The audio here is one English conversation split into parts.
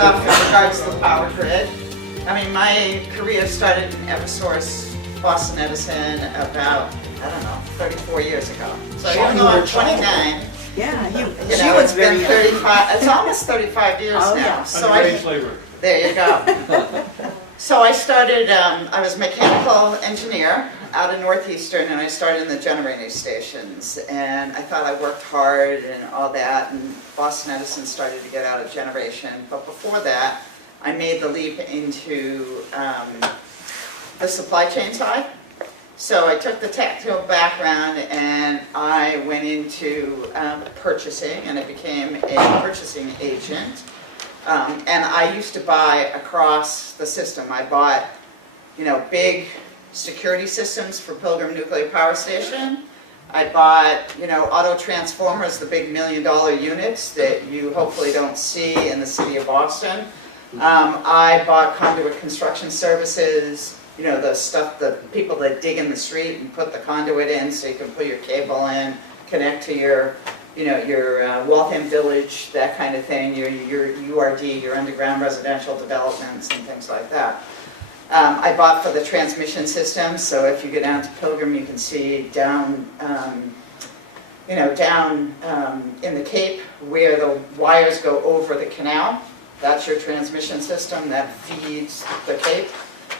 stuff in regards to the power grid. I mean, my career started in Eversource, Boston Edison, about, I don't know, 34 years ago. So even though I'm 29, Yeah, you know, it's been 35, it's almost 35 years now. Yeah. So Underage labor. there you go. So I started, I was a mechanical engineer out of Northeastern, and I started in the generating stations. And I thought I worked hard and all that, and Boston Edison started to get out of generation. But before that, I made the leap into the supply chain side. So I took the technical background and I went into purchasing, and I became a purchasing agent. And I used to buy across the system. I bought, you know, big security systems for Pilgrim nuclear power station. I bought, you know, auto transformers, the big $1 million units that you hopefully don't see in the city of Boston. I bought conduit construction services, you know, the stuff, the people that dig in the street and put the conduit in so you can put your cable in, connect to your, you know, your Waltham Village, that kind of thing, your URD, your underground residential developments and things like that. I bought for the transmission system, so if you go down to Pilgrim, you can see down, you know, down in the Cape where the wires go over the canal. That's your transmission system that feeds the Cape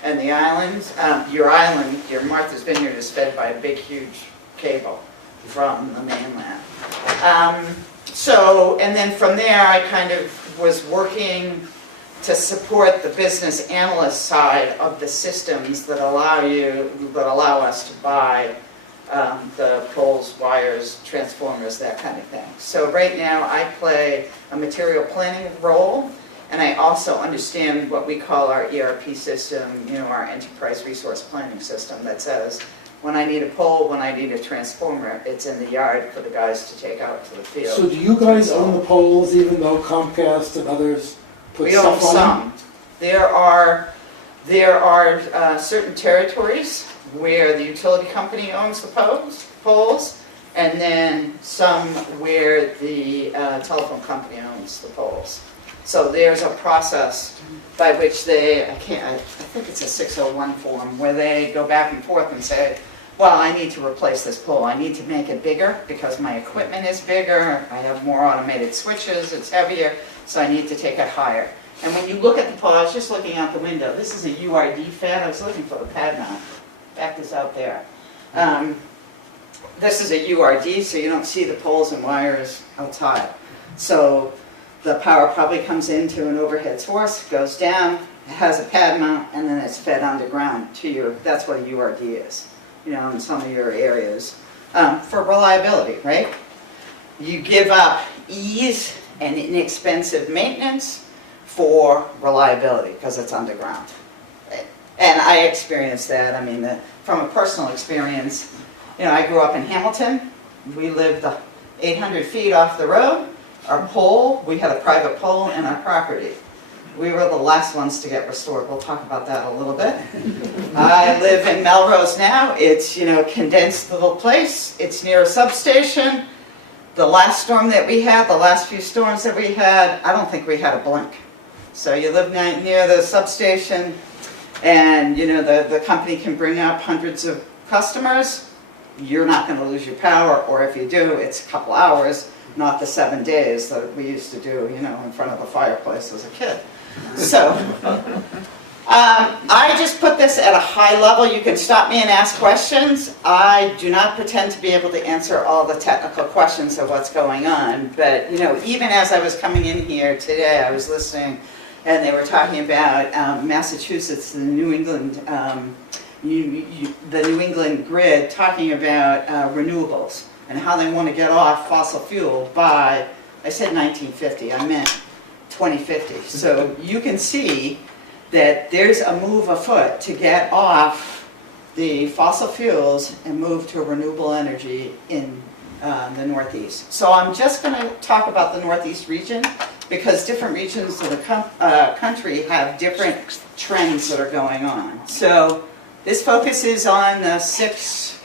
and the islands. Your island, your Martha's Vineyard, is fed by a big, huge cable from the mainland. And then from there, I kind of was working to support the business analyst side of the systems that allow us to buy the poles, wires, transformers, that kind of thing. So right now, I play a material planning role. And I also understand what we call our ERP system, you know, our enterprise resource planning system that says, when I need a pole, when I need a transformer, it's in the yard for the guys to take out to the field. So do you guys own the poles even though Comcast and others put We own stuff on them? some. There are certain territories where the utility company owns the poles, and then some where the telephone company owns the poles. So there's a process by which I think it's a 601 form, where they go back and forth and say, well, I need to replace this pole. I need to make it bigger because my equipment is bigger. I have more automated switches. It's heavier, so I need to take it higher. And when you look at the pole, I was just looking out the window. This is a URD fan. I was looking for the pad mount. Back this out there. This is a URD, so you don't see the poles and wires outside. So the power probably comes into an overhead source, goes down, it has a pad mount, and then it's fed underground to your, that's what a URD is, you know, in some of your areas. For reliability, right? You give up ease and inexpensive maintenance for reliability, because it's underground. Right? And I experienced that, I mean, from a personal experience, you know, I grew up in Hamilton. We lived 800 feet off the road. Our pole, we had a private pole in our property. We were the last ones to get restored. We'll talk about that a little bit. I live in Melrose now. It's, you know, a condensed little place. It's near a substation. The last storm that we had, the last few storms that we had, I don't think we had a blink. So you live near the substation, and, you know, the company can bring up hundreds of customers. You're not going to lose your power, or if you do, it's a couple hours. Not the 7 days that we used to do, you know, in front of a fireplace as a kid. So, I just put this at a high level. You can stop me and ask questions. I do not pretend to be able to answer all the technical questions of what's going on. But, you know, even as I was coming in here today, I was listening, and they were talking about Massachusetts, the New England, the New England grid, talking about renewables, and how they want to get off fossil fuel by, I said 1950, I meant 2050. So you can see that there's a move afoot to get off the fossil fuels and move to renewable energy in the Northeast. So I'm just going to talk about the Northeast region, because different regions of the country have different trends that are going on. So this focuses on the six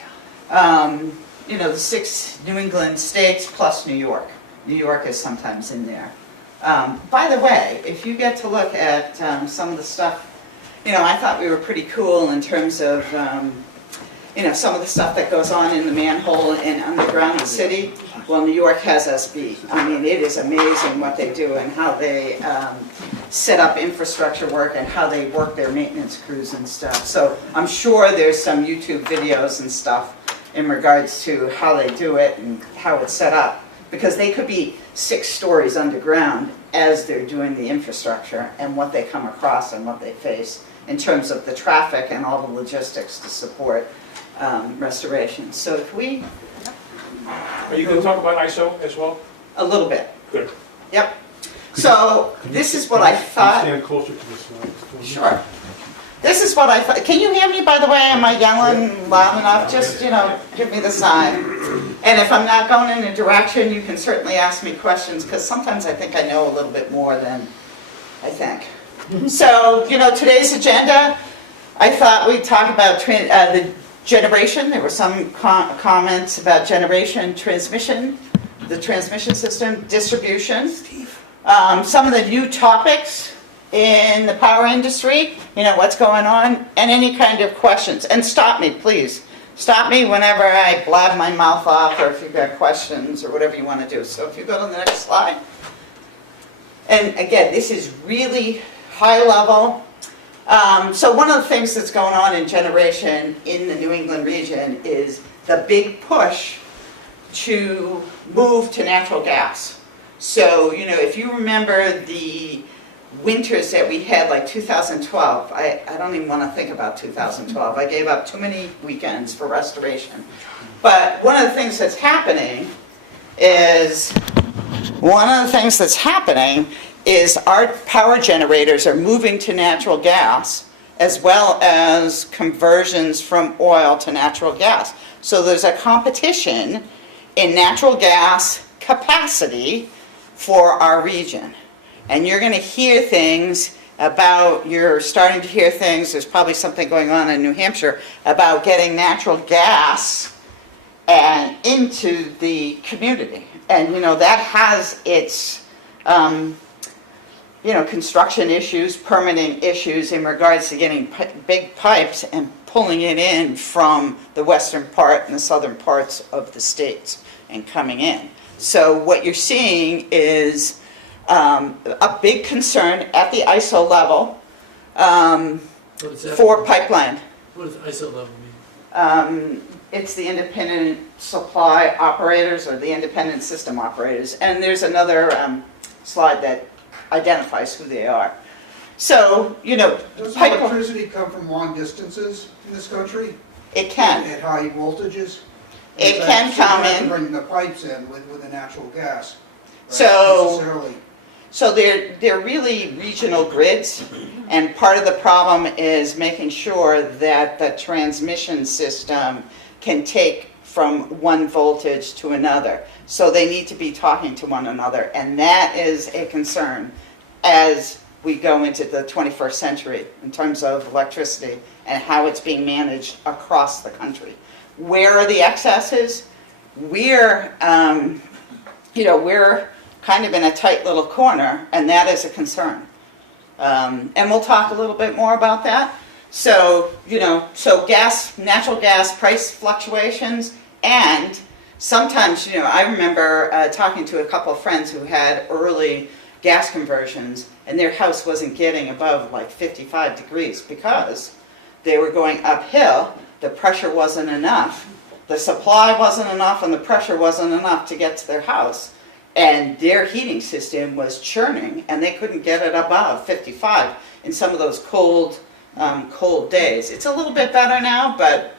the 6 New England states plus New York. New York is sometimes in there. By the way, if you get to look at some of the stuff, I thought we were pretty cool in terms of, some of the stuff that goes on in the manhole and underground the city. Well, New York has us beat. I mean, it is amazing what they do and how they set up infrastructure work and how they work their maintenance crews and stuff. So I'm sure there's some YouTube videos and stuff in regards to how they do it and how it's set up. Because they could be 6 stories underground as they're doing the infrastructure and what they come across and what they face in terms of the traffic and all the logistics to support restoration. So if we... Are you going to talk about ISO as well? A little bit. Good. Yep. So this is what I thought... Stand closer to the slide. Sure. This is what I thought. Can you hear me, by the way? Am I yelling loud enough? Just, give me the sign. And if I'm not going in a direction, you can certainly ask me questions, because sometimes I think I know a little bit more than I think. So, today's agenda, I thought we'd talk about the generation. There were some comments about generation, transmission, the transmission system, distribution, some of the new topics in the power industry, what's going on, and any kind of questions. And stop me, please. Stop me whenever I blab my mouth off, or if you've got questions or whatever you want to do. So if you go to the next slide. And again, this is really high level. So one of the things that's going on in generation in the New England region is the big push to move to natural gas. So, if you remember the winters that we had, like 2012, I don't even want to think about 2012. I gave up too many weekends for restoration. But one of the things that's happening is our power generators are moving to natural gas, as well as conversions from oil to natural gas. So there's a competition in natural gas capacity for our region. And you're going to hear things you're starting to hear things, there's probably something going on in New Hampshire about getting natural gas and into the community. And, that has its, construction issues, permitting issues in regards to getting big pipes and pulling it in from the western part and the southern parts of the states and coming in. So what you're seeing is a big concern at the ISO level for pipeline. What does ISO level mean? It's the independent supply operators or the independent system operators. And there's another slide that identifies who they are. So, Does electricity come from long distances in this country? It can. At high voltages? It can come You have to in. bring the pipes in with the natural gas. Right? So- Necessarily. So they're really regional grids, and part of the problem is making sure that the transmission system can take from one voltage to another. So they need to be talking to one another, and that is a concern as we go into the 21st century in terms of electricity and how it's being managed across the country. Where are the excesses? We're kind of in a tight little corner, and that is a concern. And we'll talk a little bit more about that. So, natural gas price fluctuations, and sometimes, I remember talking to a couple of friends who had early gas conversions, and their house wasn't getting above like 55 degrees because they were going uphill, the pressure wasn't enough, the supply wasn't enough, and the pressure wasn't enough to get to their house. And their heating system was churning, and they couldn't get it above 55 in some of those cold days. It's a little bit better now, but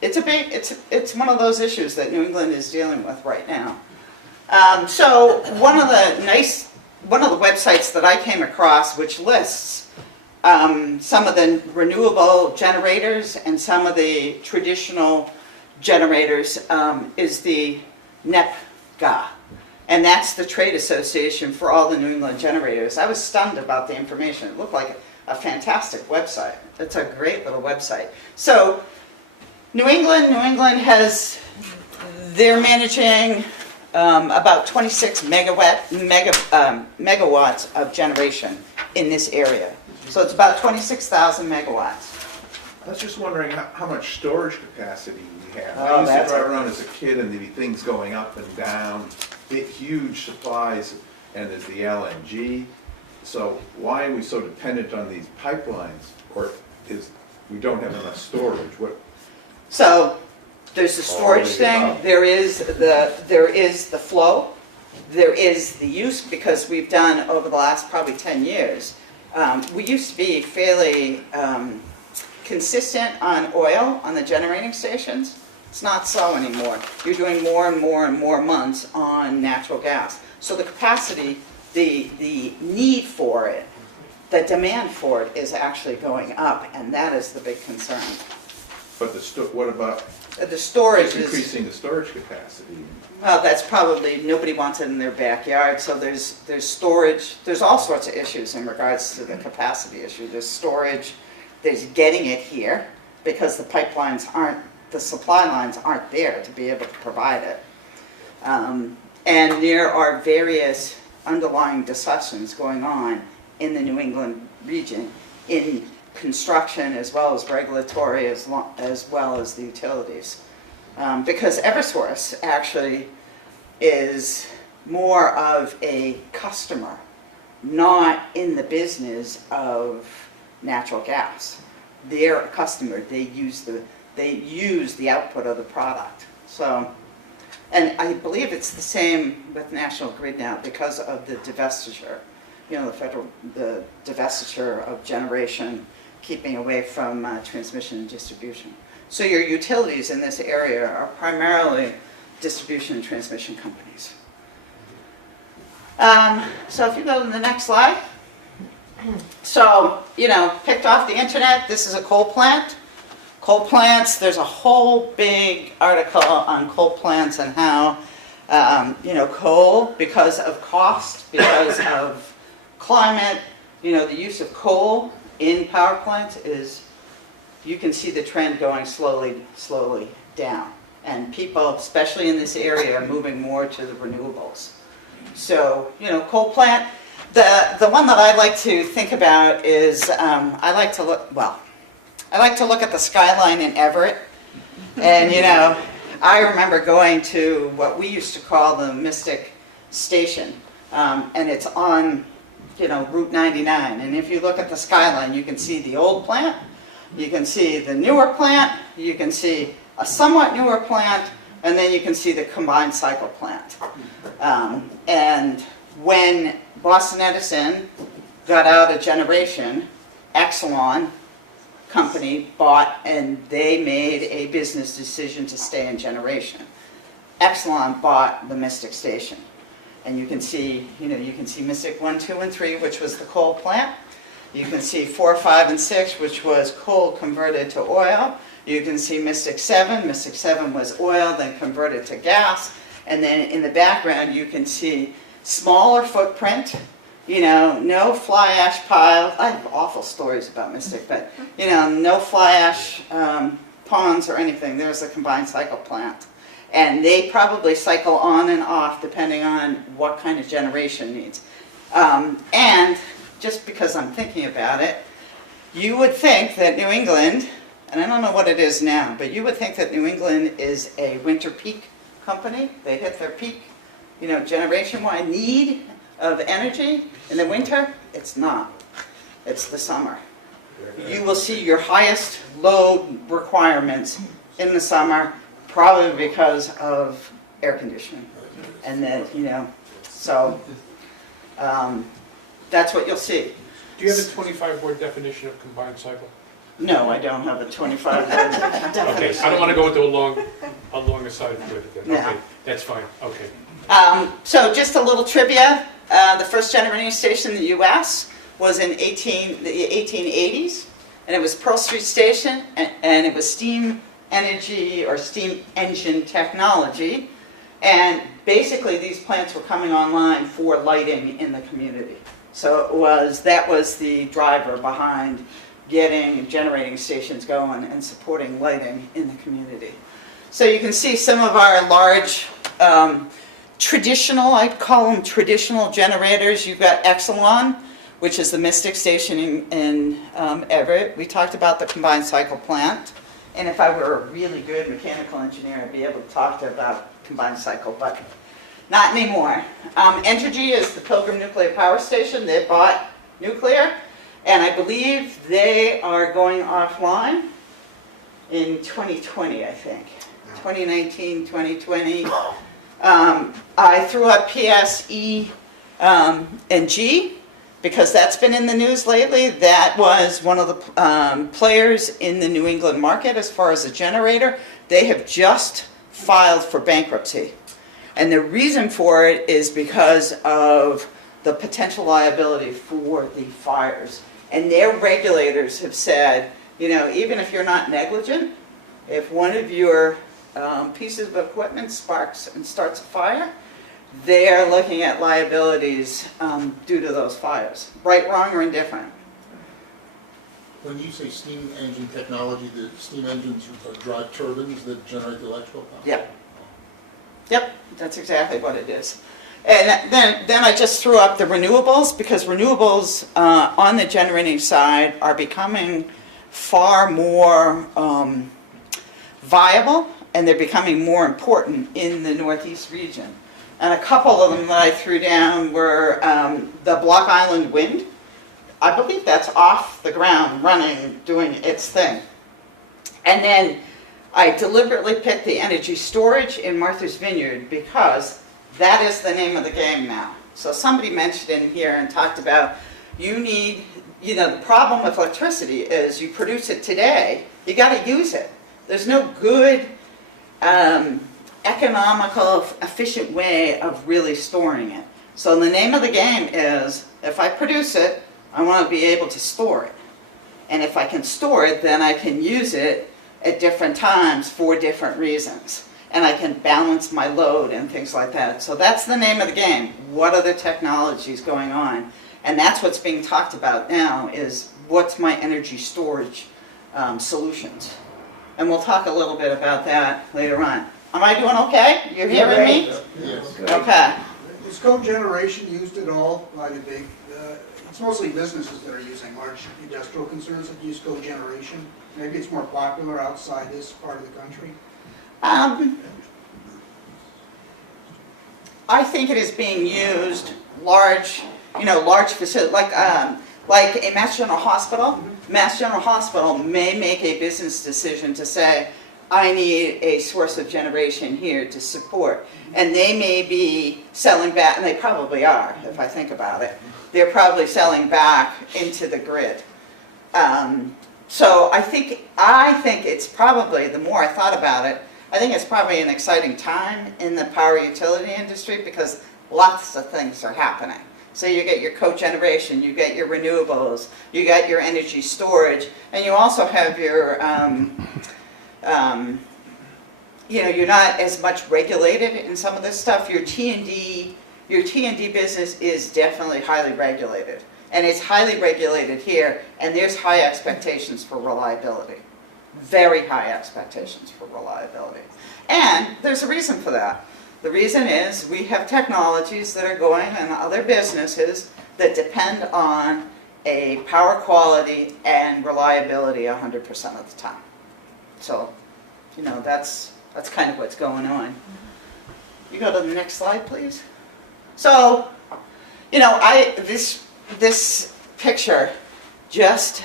it's one of those issues that New England is dealing with right now. So one of the websites that I came across, which lists some of the renewable generators and some of the traditional generators, is the NEPGA, and that's the trade association for all the New England generators. I was stunned about the information. It looked like a fantastic website. It's a great little website. So New England they're managing about 26 megawatts of generation in this area. So it's about 26,000 megawatts. I was just wondering how much storage capacity we have. Oh, I used to that's drive a- around as a kid and there'd be things going up and down, big, huge supplies, and there's the LNG. So why are we so dependent on these pipelines? Or is, we don't have enough storage? What, So there's the storage All of the thing, above. there is the flow, there is the use, because we've done over the last probably 10 years. We used to be fairly consistent on oil on the generating stations. It's not so anymore. You're doing more and more and more months on natural gas. So the capacity, the need for it, the demand for it is actually going up, and that is the big concern. but what about The storage just is, increasing the storage capacity? well, that's probably, nobody wants it in their backyard, so there's storage, there's all sorts of issues in regards to the capacity issue. There's storage, there's getting it here, because the pipelines aren't, the supply lines aren't there to be able to provide it. And there are various underlying discussions going on in the New England region in construction as well as regulatory as well as the utilities. Because Eversource actually is more of a customer, not in the business of natural gas. They're a customer, they use the output of the product. So, and I believe it's the same with National Grid now because of the divestiture. You know, the divestiture of generation, keeping away from transmission and distribution. So your utilities in this area are primarily distribution and transmission companies. So if you go to the next slide. So, you know, picked off the internet, this is a coal plant. Coal plants, there's a whole big article on coal plants and how, you know, coal, because of cost, because of climate, you know, the use of coal in power plants is, you can see the trend going slowly down. And people, especially in this area, are moving more to the renewables. So, you know, coal plant, the one that I like to think about is, I like to look at the skyline in Everett. And, you know, I remember going to what we used to call the Mystic Station. And it's on, you know, Route 99. And if you look at the skyline, you can see the old plant, you can see the newer plant, you can see a somewhat newer plant, and then you can see the combined cycle plant. And when Boston Edison got out of generation, Exelon company bought, and they made a business decision to stay in generation. Exelon bought the Mystic Station. And you can see, you know, you can see Mystic 1, 2, and 3, which was the coal plant. You can see 4, 5, and 6, which was coal converted to oil. You can see Mystic 7. Mystic 7 was oil, then converted to gas. And then in the background, you can see smaller footprint, you know, no fly ash pile. I have awful stories about Mystic, but, you know, no fly ash ponds or anything. There's a combined cycle plant. And they probably cycle on and off depending on what kind of generation needs. And just because I'm thinking about it, you would think that New England, and I don't know what it is now, but you would think that New England is a winter peak company. They hit their peak, you know, generation-wide need of energy in the winter. It's not. It's the summer. You will see your highest load requirements in the summer, probably because of air conditioning. And then, you know, so that's what you'll see. Do you have a 25-word definition of combined cycle? No, I don't have a 25 word Okay, definition. I don't want to go into a long aside with it then. No. Okay, that's fine, okay. So just a little trivia. The first generating station in the U.S. was in the 1880s, and it was Pearl Street Station, and it was steam energy or steam engine technology. And basically these plants were coming online for lighting in the community. So that was the driver behind getting generating stations going and supporting lighting in the community. So you can see some of our large traditional, I'd call them traditional generators. You've got Exelon, which is the Mystic Station in Everett. We talked about the combined cycle plant. And if I were a really good mechanical engineer, I'd be able to talk about combined cycle, but not anymore. Entergy is the Pilgrim nuclear power station. They bought nuclear, and I believe they are going offline in 2020, I think. 2019, 2020. I threw up PSE and G because that's been in the news lately. That was one of the players in the New England market as far as a generator. They have just filed for bankruptcy. And the reason for it is because of the potential liability for the fires. And their regulators have said, you know, even if you're not negligent, if one of your pieces of equipment sparks and starts a fire, they're looking at liabilities due to those fires. Right, wrong, or indifferent. When you say steam engine technology, the steam engines drive turbines that generate the electrical power? Yep. Yep, that's exactly what it is. And then I just threw up the renewables, because renewables on the generating side are becoming far more viable, and they're becoming more important in the Northeast region. And a couple of them that I threw down were the Block Island Wind. I believe that's off the ground, running, doing its thing. And then I deliberately picked the energy storage in Martha's Vineyard because that is the name of the game now. So somebody mentioned in here and talked about you need, you know, the problem with electricity is you produce it today, you got to use it. There's no good economical, efficient way of really storing it. So the name of the game is, if I produce it, I want to be able to store it. And if I can store it, then I can use it at different times for different reasons. And I can balance my load and things like that. So that's the name of the game. What are the technologies going on? And that's what's being talked about now, is what's my energy storage solutions. And we'll talk a little bit about that later on. Am I doing okay? You're hearing me? Yes. Okay. Is cogeneration used at all by the big, it's mostly businesses that are using large industrial concerns that use cogeneration. Maybe it's more popular outside this part of the country. I think it is being used large, large facilities, like a Mass General Hospital. Mass General Hospital may make a business decision to say, I need a source of generation here to support. And they may be selling back, and they probably are, if I think about it. They're probably selling back into the grid. So I think it's probably, the more I thought about it, I think it's probably an exciting time in the power utility industry because lots of things are happening. So you get your cogeneration, you get your renewables, you get your energy storage, and you also have your, you're not as much regulated in some of this stuff. Your T&D business is definitely highly regulated. And it's highly regulated here, and there's high expectations for reliability. Very high expectations for reliability. And there's a reason for that. The reason is we have technologies that are going in other businesses that depend on a power quality and reliability 100% of the time. So, that's kind of what's going on. You go to the next slide, please. So, this picture just,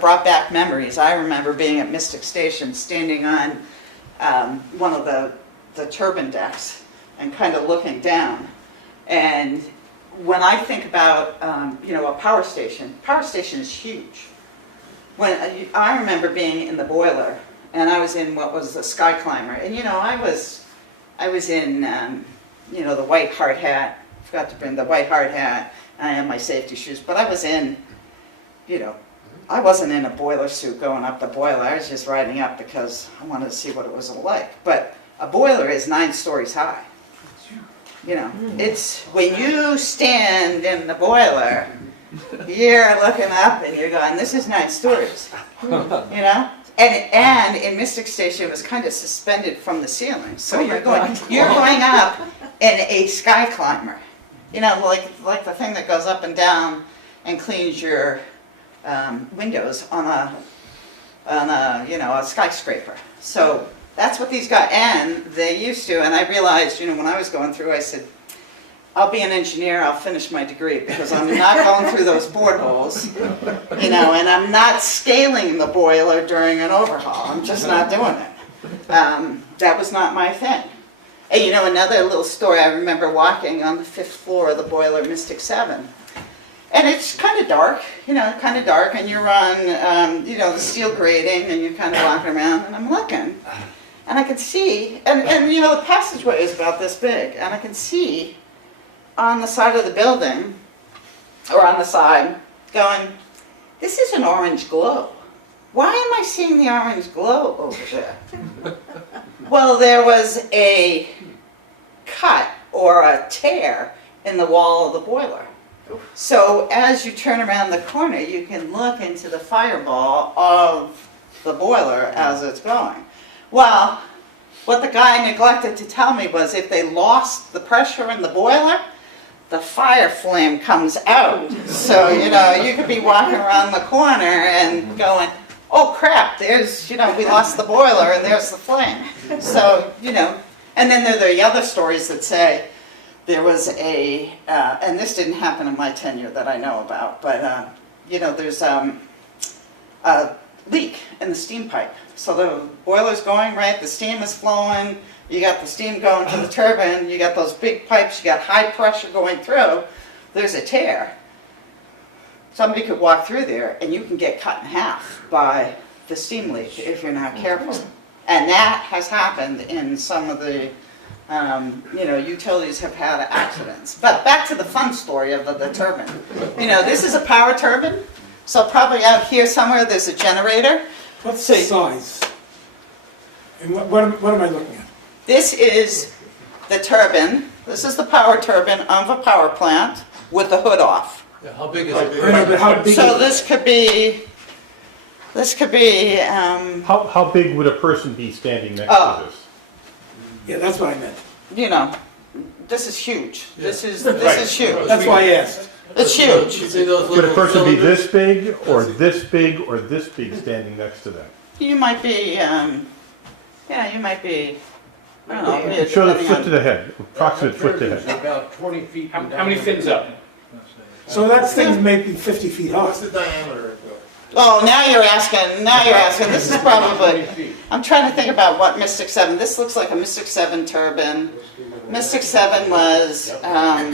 brought back memories. I remember being at Mystic Station, standing on one of the turbine decks and kind of looking down. And when I think about, a power station is huge. I remember being in the boiler, and I was in what was the Sky Climber, and I was in the white hard hat. I forgot to bring the white hard hat. I had my safety shoes, but I was in, I wasn't in a boiler suit going up the boiler. I was just riding up because I wanted to see what it was like. But a boiler is 9 stories high. It's when you stand in the boiler, you're looking up and you're going, this is 9 stories. And in Mystic Station, it was kind of suspended from the ceiling. So Oh my you're going up in a sky climber. You know, like the thing that goes up and down and cleans your windows on a skyscraper. So that's what these guys, and they used to, and I realized, when I was going through, I said, I'll be an engineer, I'll finish my degree, because I'm not going through those board holes, and I'm not scaling the boiler during an overhaul. I'm just not doing it. That was not my thing. And another little story, I remember walking on the 5th floor of the boiler at Mystic 7. And it's kind of dark, and you're on, the steel grating, and you're kind of walking around, and I'm looking, and I can see, and the passageway is about this big, and I can see on the side of the building, or on the side, going, this is an orange glow. Why am I seeing the orange glow over there? Well, there was a cut or a tear in the wall of the boiler. So as you turn around the corner, you can look into the fireball of the boiler as it's going. Well, what the guy neglected to tell me was if they lost the pressure in the boiler, the fire flame comes out. So, you could be walking around the corner and going, oh crap, there's, we lost the boiler and there's the flame. So, and then there are the other stories that say there was and this didn't happen in my tenure that I know about, but, there's a leak in the steam pipe. So the boiler's going, right, the steam is flowing, you got the steam going to the turbine, you got those big pipes, you got high pressure going through, there's a tear. Somebody could walk through there and you can get cut in half by the steam leak if you're not careful. And that has happened in some of the, utilities have had accidents. But back to the fun story of the turbine. This is a power turbine, so probably out here somewhere there's a generator. What's the size? And what am I looking at? This is the turbine. This is the power turbine of a power plant with the hood off. Yeah, how big is I it? know, but how big So is it? this could be, How big would a person be standing next Oh. to this? Yeah, that's what I meant. this is huge. Yeah. This is huge. That's why I asked. It's huge. You see those Could a little person be cylinders? this big, or this big, or this big standing next to them? You might be, you might be, I don't know. yeah, Show the depending foot on- to the head, approximate foot to head. About 20 feet. How many fins up? So that thing's maybe 50 feet high. What's the diameter? Oh, now you're asking. This is probably, I'm trying to think about what Mystic 7, this looks like a Mystic 7 turbine. Mystic 7 was, I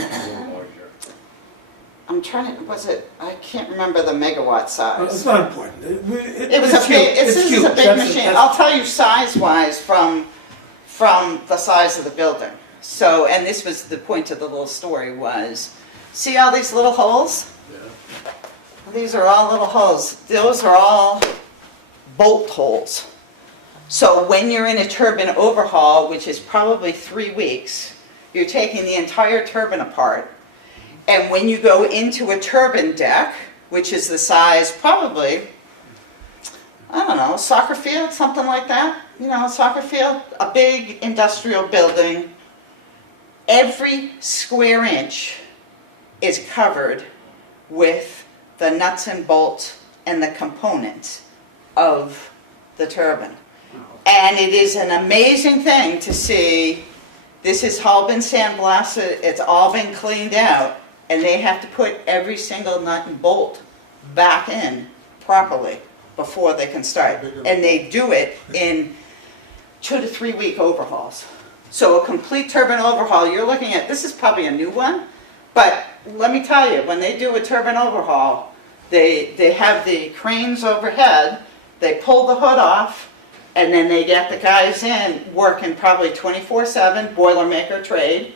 can't remember the megawatt It's size. not important. It was a big, this is a big machine. I'll tell you size-wise from the size of the building. So, and this was the point of the little story was, see all these little holes? Yeah. These are all little holes. Those are all bolt holes. So when you're in a turbine overhaul, which is probably 3 weeks, you're taking the entire turbine apart. And when you go into a turbine deck, which is the size probably, I don't know, a soccer field, something like that. A soccer field, a big industrial building. Every square inch is covered with the nuts and bolts and the components of the turbine. And it is an amazing thing to see, this has all been sandblasted, it's all been cleaned out, and they have to put every single nut and bolt back in properly before they can start. And they do it in 2 to 3 week overhauls. So a complete turbine overhaul, you're looking at, this is probably a new one, but let me tell you, when they do a turbine overhaul, they have the cranes overhead, they pull the hood off, and then they get the guys in working probably 24/7, Boilermaker trade,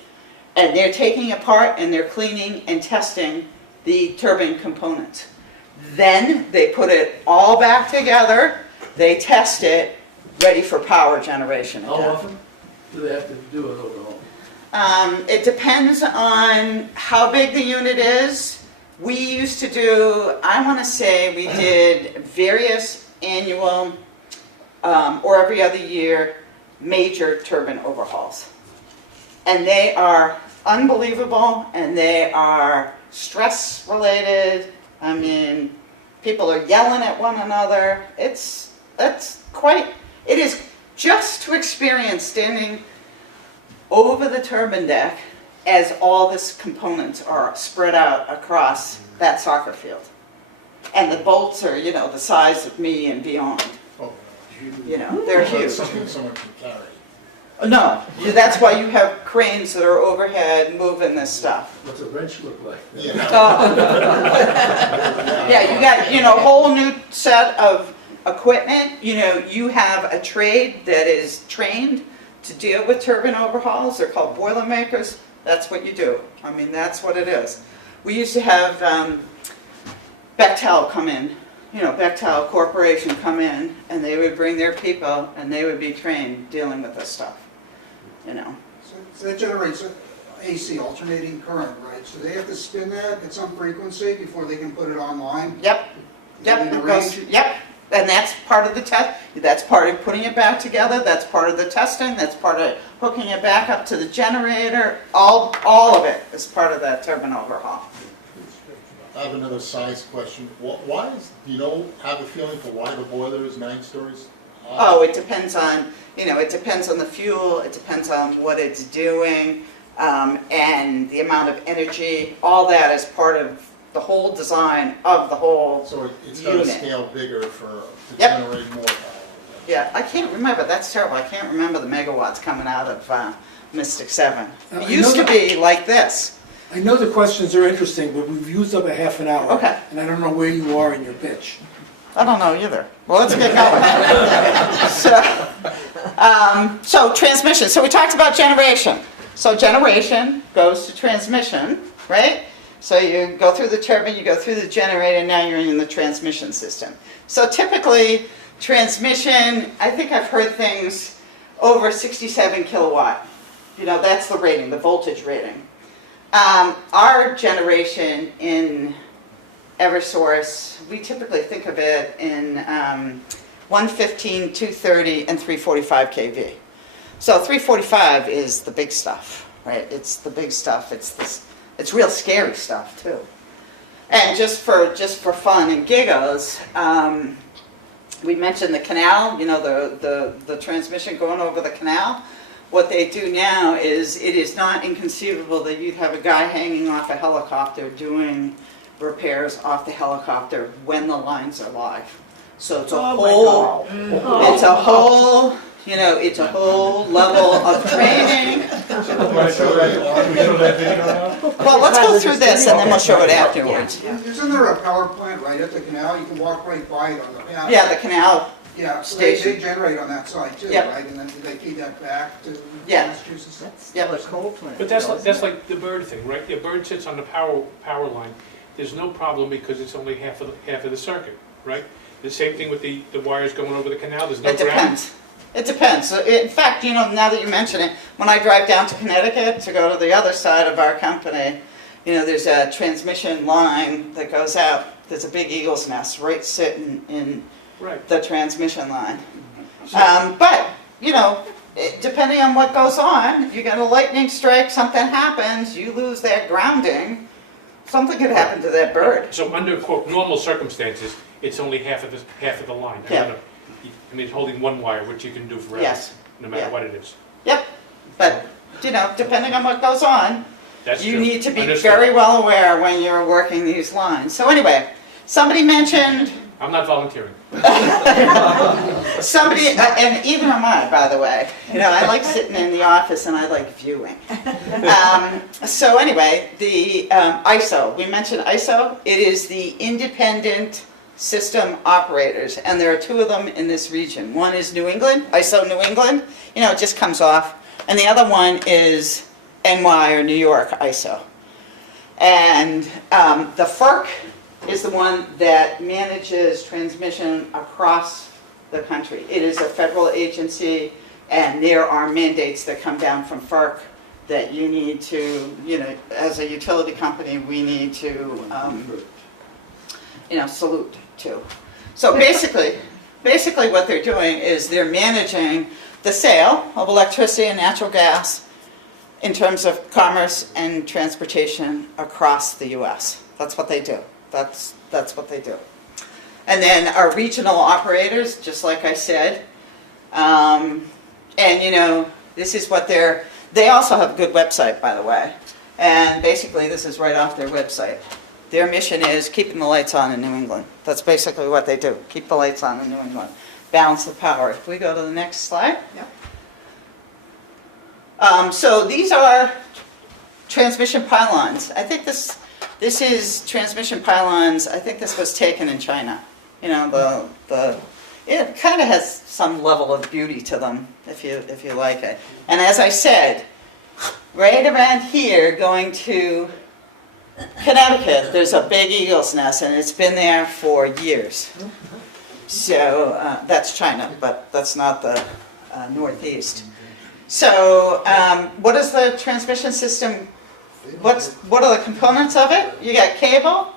and they're taking it apart and they're cleaning and testing the turbine components. Then they put it all back together, they test it, ready for power generation How again. often do they have to do an overhaul? It depends on how big the unit is. We used to do, I want to say we did various annual or every other year, major turbine overhauls. And they are unbelievable, and they are stress related. I mean, people are yelling at one another. It is just to experience standing over the turbine deck as all these components are spread out across that soccer field. And the bolts are, the size of me and beyond. Oh, They're huge. something someone can carry. No, that's why you have cranes that are overhead moving this stuff. What's a wrench look like? Yeah. Oh. Yeah, you got, a whole new set of equipment. You have a trade that is trained to deal with turbine overhauls. They're called boilermakers. That's what you do. I mean, that's what it is. We used to have Bechtel come in, Bechtel Corporation come in, and they would bring their people, and they would be trained dealing with this stuff, So that generates AC, alternating current, right? So they have to spin that at some frequency before they can put it online? Yep, Within the it goes range? through, yep. And that's part of the test, that's part of putting it back together, that's part of the testing, that's part of hooking it back up to the generator, all of it is part of that turbine overhaul. I have another size question. Why do you have a feeling for why the boiler is 9 stories high? Oh, it depends on, it depends on the fuel, it depends on what it's doing, and the amount of energy, all that is part of the whole design of the whole So it's got to unit. scale bigger to Yep. generate more power. Yeah, I can't remember, that's terrible, I can't remember the megawatts coming out of Mystic 7. I It used to know be like this. I know the questions are interesting, but we've used up a half an hour. Okay. And I don't know where you are in your pitch. I don't know either. Well, let's get going. So transmission, so we talked about generation. So generation goes to transmission, right? So you go through the turbine, you go through the generator, now you're in the transmission system. So typically, transmission, I think I've heard things over 67 kilowatt. That's the rating, the voltage rating. Our generation in Eversource, we typically think of it in 115, 230, and 345 kV. So 345 is the big stuff, right? It's the big stuff. It's real scary stuff too. And just for fun and giggles, we mentioned the canal. The transmission going over the canal. What they do now is, it is not inconceivable that you'd have a guy hanging off a helicopter doing repairs off the helicopter when the lines are live. So it's a whole, it's a whole, it's a whole level of training. Want to show that video now? Well, let's go through this and then we'll show it afterwards. Isn't there a power plant right at the canal? You can walk right by it on the path. Yeah, the canal, Yeah, so they station. generate on that side too, Yep. right? And then they feed that back to Yeah. Massachusetts? yeah, But that's like the bird thing, right? The bird sits on the power line. There's no problem because it's only half of the circuit, right? The same thing with the wires going over the canal. There's no it ground. depends. It depends. So, in fact, now that you mention it, when I drive down to Connecticut to go to the other side of our company, there's a transmission line that goes out. There's a big eagle's nest right sitting in Right. the transmission line. But, depending on what goes on, you get a lightning strike, something happens, you lose that grounding, something could happen to that bird. So under quote normal circumstances, it's only half of the line. Yeah. I mean, it's holding one wire, which you can do forever, Yes. no matter Yeah. what it is. Yep. But, depending on what goes on, That's you true. need to be Understood. very well aware when you're working these lines. So anyway, somebody mentioned, I'm not volunteering. and even am I, by the way. I like sitting in the office and I like viewing. So anyway, the ISO, we mentioned ISO. It is the Independent System Operators, and there are 2 of them in this region. One is New England, ISO New England, it just comes off. And the other one is NY or New York ISO. And the FERC is the one that manages transmission across the country. It is a federal agency, and there are mandates that come down from FERC that you need to, as a utility company, we need to, salute to. So basically, basically what they're doing is they're managing the sale of electricity and natural gas in terms of commerce and transportation across the US. That's what they do. That's what they do. And then our regional operators, just like I said, and you know, this is what they also have a good website, by the way. And basically this is right off their website. Their mission is keeping the lights on in New England. That's basically what they do, keep the lights on in New England. Balance the power. If we go to the next slide. Yep. So these are transmission pylons. I think this is transmission pylons. I think this was taken in China. You know, it kind of has some level of beauty to them, if you like it. And as I said, right around here, going to Connecticut, there's a big eagle's nest, and it's been there for years. So that's China, but that's not the Northeast. So what is the transmission system? What are the components of it? You got cable,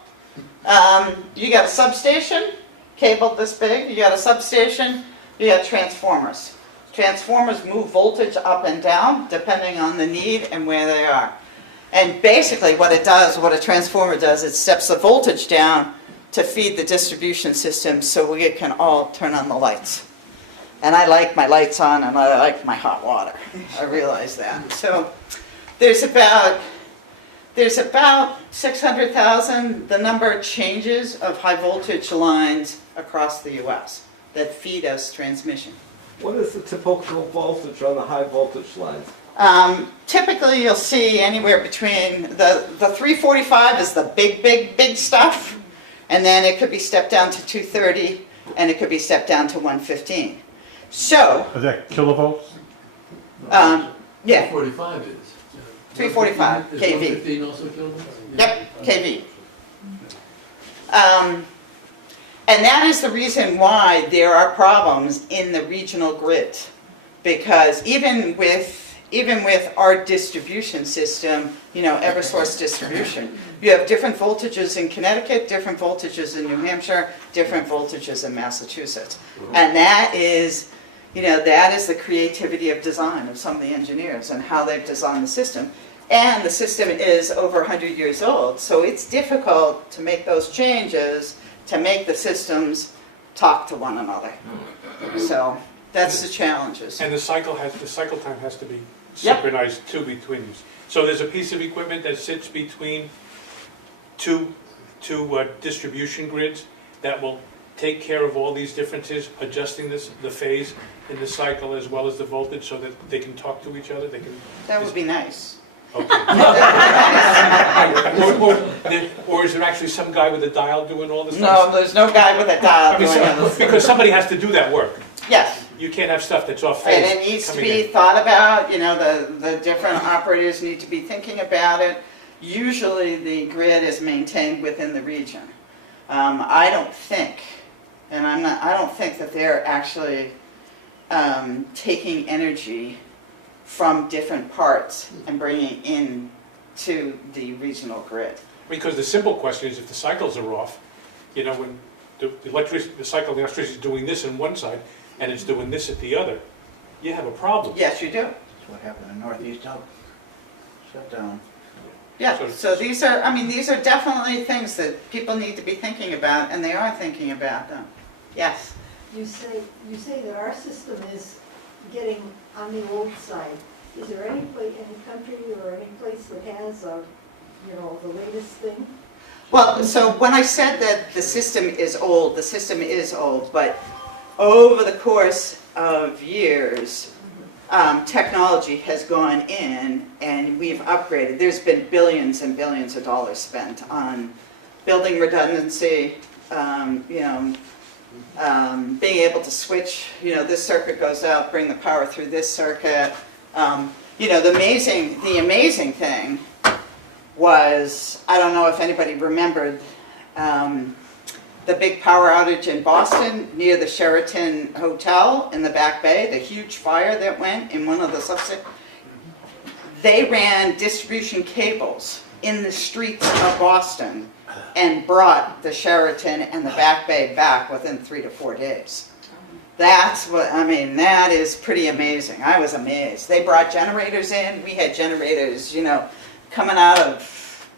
you got a substation, cable this big, you got a substation, you got transformers. Transformers move voltage up and down depending on the need and where they are. And basically what it does, what a transformer does, it steps the voltage down to feed the distribution system so we can all turn on the lights. And I like my lights on and I like my hot water. I realize that. So there's about 600,000, the number changes of high voltage lines across the US that feed us transmission. What is the typical voltage on the high voltage lines? Typically you'll see anywhere between, the 345 is the big stuff, and then it could be stepped down to 230, and it could be stepped down to 115. So, Is that kilovolts? yeah, 45 is. 345 Is kV. 115 also kilovolts? Yep, kV. And that is the reason why there are problems in the regional grid, because even with our distribution system, you know, Eversource distribution, you have different voltages in Connecticut, different voltages in New Hampshire, different voltages in Massachusetts. And that is, you know, that is the creativity of design of some of the engineers and how they've designed the system. And the system is over 100 years old, so it's difficult to make those changes to make the systems talk to one another. So that's the challenges. And the cycle time has to be synchronized too between these. So there's a piece of equipment that sits between two distribution grids that will take care of all these differences, adjusting the phase in the cycle as well as the voltage so that they can talk to each other. That would be nice. Okay. or is there actually some guy with a dial doing all this No, stuff? there's no guy with a dial doing this. Because somebody has to do that work. Yes. You can't have stuff that's off phase. And it needs to coming be in. thought about, you know, the different operators need to be thinking about it. Usually the grid is maintained within the region. I don't think that they're actually taking energy from different parts and bringing in to the regional grid. Because the simple question is if the cycles are off, you know, when the cycle of the electricity is doing this on one side and it's doing this at the other, you have a problem. Yes, you do. That's what happened in Northeast shut down. Yeah, so these are definitely things that people need to be thinking about, and they are thinking about them. Yes? You say that our system is getting on the old side. Is there any country or any place that has the latest thing? Well, so when I said that the system is old, but over the course of years, technology has gone in and we've upgraded. There's been billions and billions of dollars spent on building redundancy, being able to switch, this circuit goes out, bring the power through this circuit. The amazing thing was, I don't know if anybody remembered, the big power outage in Boston near the Sheraton Hotel in the Back Bay, the huge fire that went in one of the substations. They ran distribution cables in the streets of Boston and brought the Sheraton and the Back Bay back within 3 to 4 days. That's what, I mean, that is pretty amazing. I was amazed. They brought generators in. We had generators, coming out of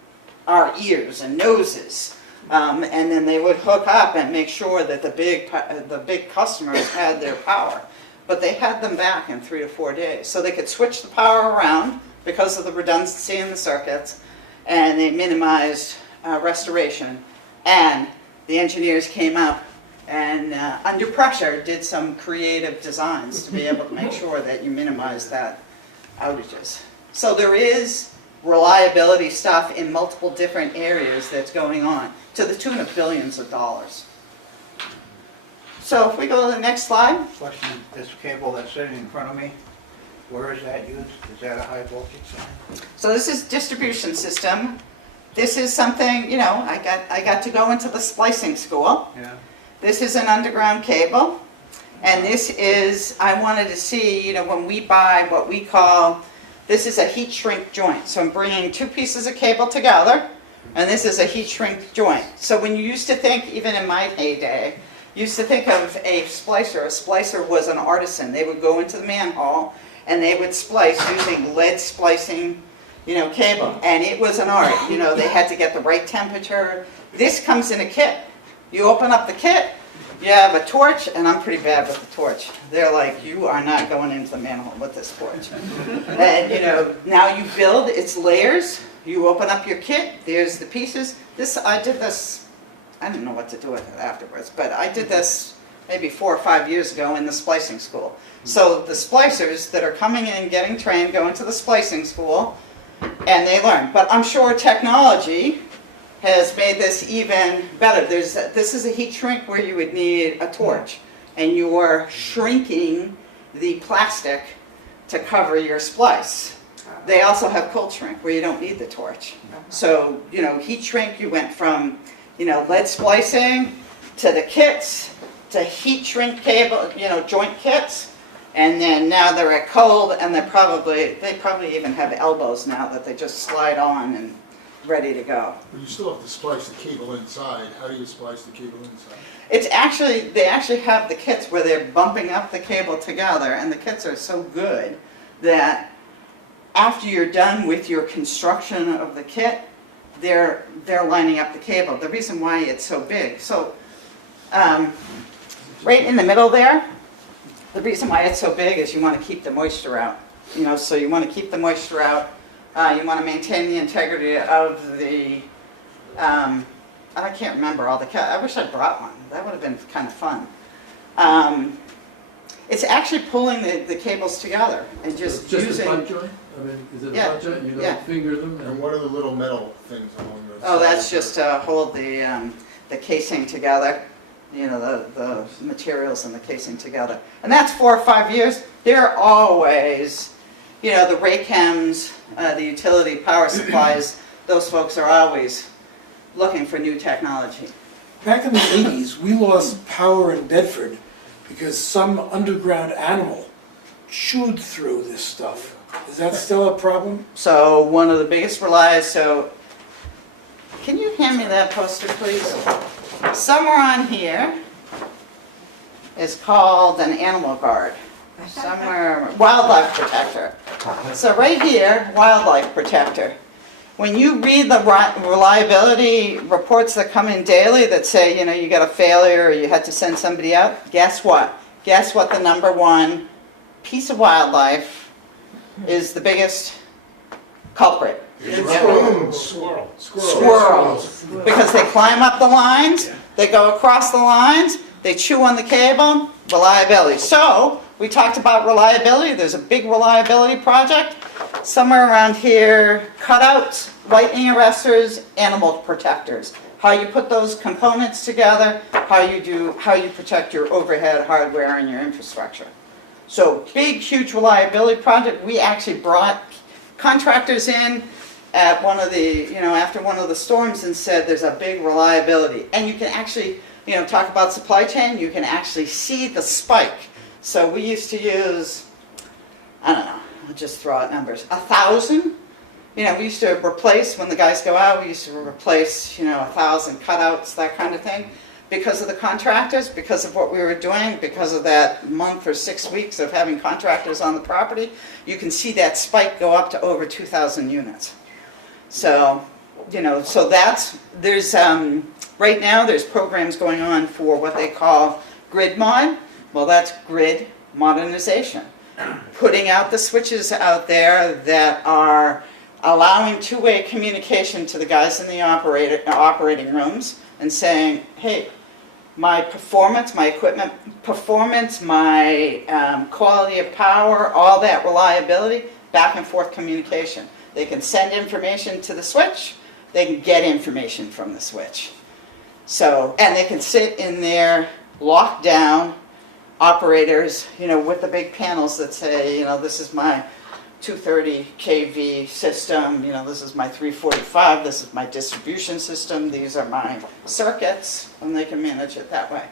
our ears and noses. And then they would hook up and make sure that the big customers had their power. But they had them back in 3 to 4 days. So they could switch the power around because of the redundancy in the circuits, and they minimized restoration. And the engineers came up and under pressure did some creative designs to be able to make sure that you minimize that outages. So there is reliability stuff in multiple different areas that's going on to the tune of billions of dollars. So if we go to the next slide. Question, this cable that's sitting in front of me, where is that used? Is that a high voltage line? So this is distribution system. This is something, I got to go into the splicing school. Yeah. This is an underground cable. And this is, I wanted to see, when we buy what we call, this is a heat shrink joint. So I'm bringing two pieces of cable together, and this is a heat shrink joint. So when you used to think, even in my heyday, used to think of a splicer was an artisan. They would go into the manhole and they would splice using lead splicing, cable. And it was an art. They had to get the right temperature. This comes in a kit. You open up the kit, you have a torch, and I'm pretty bad with the torch. They're like, you are not going into the manhole with this torch. And now you build its layers. You open up your kit, there's the pieces. I did this, I didn't know what to do with it afterwards, but I did this maybe 4 or 5 years ago in the splicing school. So the splicers that are coming in, getting trained, go into the splicing school, and they learn. But I'm sure technology has made this even better. This is a heat shrink where you would need a torch, and you are shrinking the plastic to cover your splice. They also have cold shrink where you don't need the torch. So, heat shrink, you went from, lead splicing to the kits to heat shrink cable, joint kits. And then now they're at cold, and they probably even have elbows now that they just slide on and ready to go. But you still have to splice the cable inside. How do you splice the cable inside? They actually have the kits where they're bumping up the cable together, and the kits are so good that after you're done with your construction of the kit, they're lining up the cable. The reason why it's so big. So right in the middle there, the reason why it's so big is you want to keep the moisture out. So you want to keep the moisture out. You want to maintain the integrity of the, I can't remember all the, I wish I brought one. That would have been kind of fun. It's actually pulling the cables together and just Just using. a butt joint? I mean, is it Yeah, a butt joint? You yeah. don't finger them? And what are the little metal things along the Oh, side? that's just to hold the casing together, the materials and the casing together. And that's 4 or 5 years. They're always, the Raychems, the utility power supplies, those folks are always looking for new technology. Back in the 80s, we lost power in Bedford because some underground animal chewed through this stuff. Is that still a problem? So one of the biggest can you hand me that poster, please? Somewhere on here is called an animal guard. Somewhere, wildlife protector. So right here, wildlife protector. When you read the reliability reports that come in daily that say, you got a failure or you had to send somebody out, guess what? Guess what the number one piece of wildlife is the biggest culprit? Squirrel. Squirrels. Because they climb up the lines, they go across the lines, they chew on the cable, reliability. So, we talked about reliability. There's a big reliability project. Somewhere around here, cutouts, lightning arresters, animal protectors. How you put those components together, how you protect your overhead hardware and your infrastructure. So big, huge reliability project. We actually brought contractors in at one of the, after one of the storms and said there's a big reliability. And you can actually, talk about supply chain, you can actually see the spike. So we used to use, I don't know, I'll just throw out numbers, 1,000. We used to replace, when the guys go out, we used to replace, 1,000 cutouts, that kind of thing. because of the contractors, because of what we were doing, because of that month or 6 weeks of having contractors on the property, you can see that spike go up to over 2,000 units. So, you know, so there's, right now there's programs going on for what they call grid mod. Well, that's grid modernization. Putting out the switches out there that are allowing two-way communication to the guys in the operating rooms and saying, hey, my performance, my equipment performance, my quality of power, all that reliability, back and forth communication. They can send information to the switch, they can get information from the switch. So, and they can sit in there, locked down, operators, you know, with the big panels that say, you know, this is my 230 kV system, you know, this is my 345, this is my distribution system, these are my circuits, and they can manage it that way.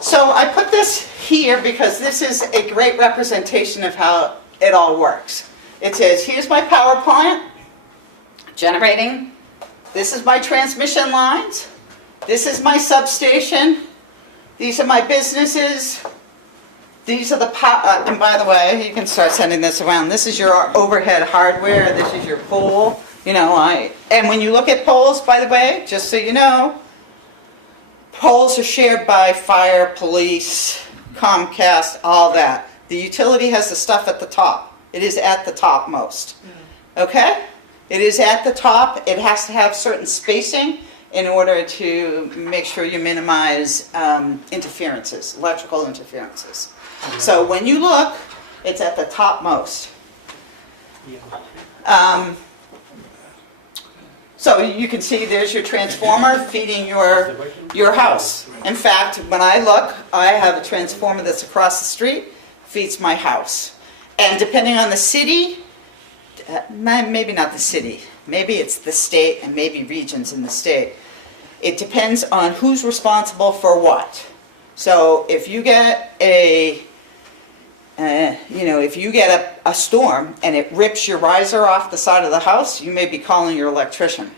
So I put this here because this is a great representation of how it all works. It says, here's my power plant, generating, this is my transmission lines, this is my substation, these are my businesses, these are the power, and by the way, you can start sending this around. This is your overhead hardware, this is your pole, you know, and when you look at poles, by the way, just so you know, poles are shared by fire, police, Comcast, all that. The utility has the stuff at the top. It is at the top most. Okay? It is at the top. It has to have certain spacing in order to make sure you minimize interferences, electrical interferences. So when you look, it's at the top most. So you can see there's your transformer feeding your house. In fact, when I look, I have a transformer that's across the street, feeds my house. And depending on the city, maybe not the city, maybe it's the state and maybe regions in the state. It depends on who's responsible for what. So if you get if you get a storm and it rips your riser off the side of the house, you may be calling your electrician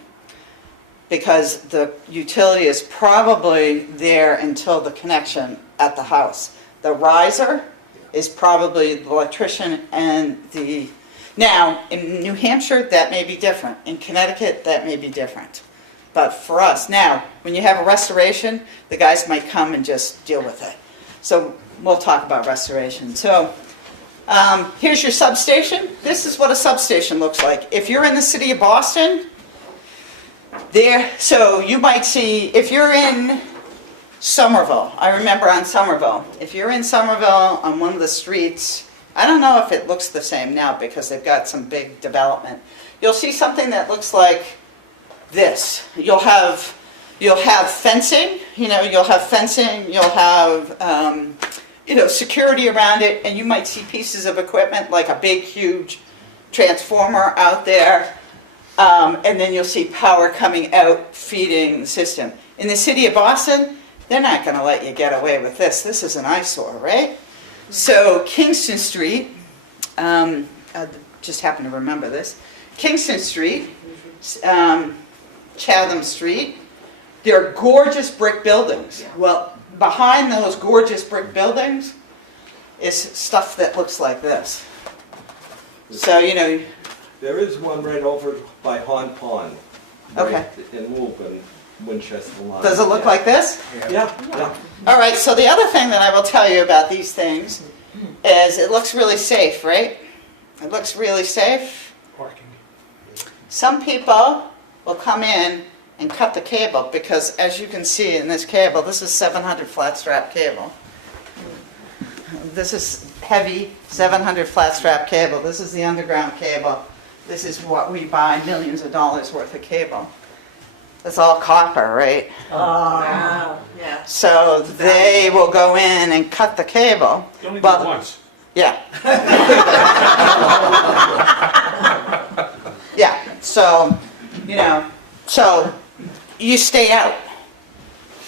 because the utility is probably there until the connection at the house. The riser is probably the electrician and the... Now, in New Hampshire, that may be different. In Connecticut, that may be different. But for us, now, when you have a restoration, the guys might come and just deal with it. So we'll talk about restoration. So here's your substation. This is what a substation looks like. If you're in the city of Boston, so you might see, if you're in Somerville, I remember on Somerville, if you're in Somerville on one of the streets, I don't know if it looks the same now because they've got some big development. You'll see something that looks like this. You'll have fencing, you'll have security around it, and you might see pieces of equipment like a big, huge transformer out there, and then you'll see power coming out, feeding the system. In the city of Boston, they're not going to let you get away with this. This is an eyesore, right? So Kingston Street, I just happen to remember this, Kingston Street, Chatham Street, they're gorgeous brick buildings. Well, behind those gorgeous brick buildings is stuff that looks like this. So, There is one right over by Hon Pond. Okay. Right in Woburn, Winchester line. Does it look like this? Yeah. All right, so the other thing that I will tell you about these things is it looks really safe, right? It looks really safe. Parking. Some people will come in and cut the cable because, as you can see in this cable, this is 700 flat strap cable. This is heavy 700 flat strap cable. This is the underground cable. This is what we buy millions of dollars worth of cable. It's all copper, right? Oh, wow. Yeah. So they will go in and cut the cable. You only do it once. Yeah. Yeah, so, so you stay out.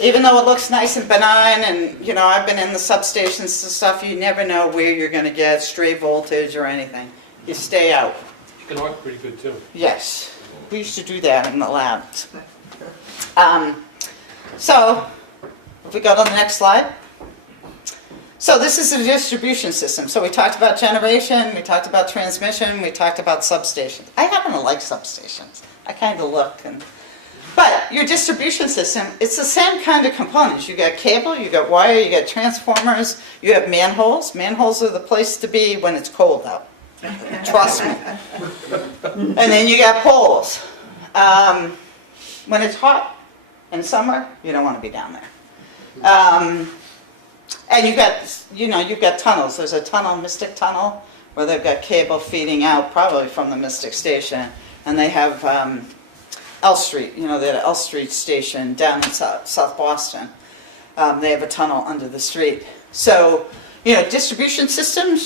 Even though it looks nice and benign and, I've been in the substations and stuff, you never know where you're going to get stray voltage or anything. You stay out. You can arc pretty good too. Yes, we used to do that in the labs. So, if we go to the next slide. So this is a distribution system. So we talked about generation, we talked about transmission, we talked about substations. I happen to like substations. I kind of look and, but your distribution system, it's the same kind of components. You got cable, you got wire, you got transformers, you have manholes. Manholes are the place to be when it's cold out. Trust me. And then you got poles. When it's hot in summer, you don't want to be down there. And you've got tunnels. There's a tunnel, Mystic Tunnel, where they've got cable feeding out probably from the Mystic Station. And they have L Street, the L Street station down in South Boston. They have a tunnel under the street. So, distribution systems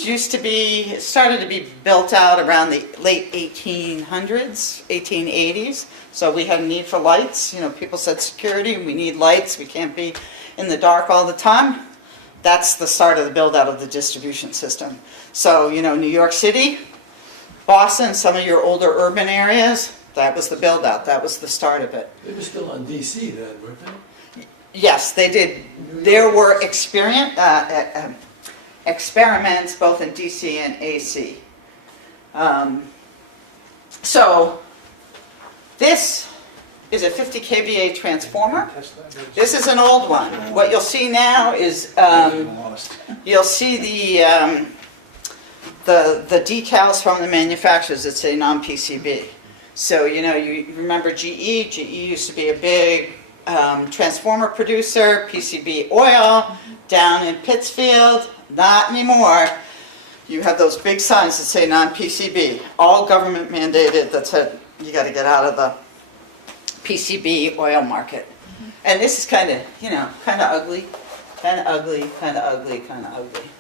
started to be built out around the late 1800s, 1880s. So we had a need for lights. People said security, we need lights, we can't be in the dark all the time. That's the start of the build out of the distribution system. So, New York City, Boston, some of your older urban areas, that was the build out, that was the start of it. They were still on DC then, weren't they? Yes, they did. There were experiments both in DC and AC. So this is a 50 kVA transformer. This is an old one. What you'll see now is you'll see the decals from the manufacturers that say non-PCB. So you remember GE. GE used to be a big transformer producer, PCB oil down in Pittsfield. Not anymore. You have those big signs that say non-PCB. All government mandated that said you got to get out of the PCB oil market. And this is kind of ugly, kind of ugly, kind of ugly, kind of ugly.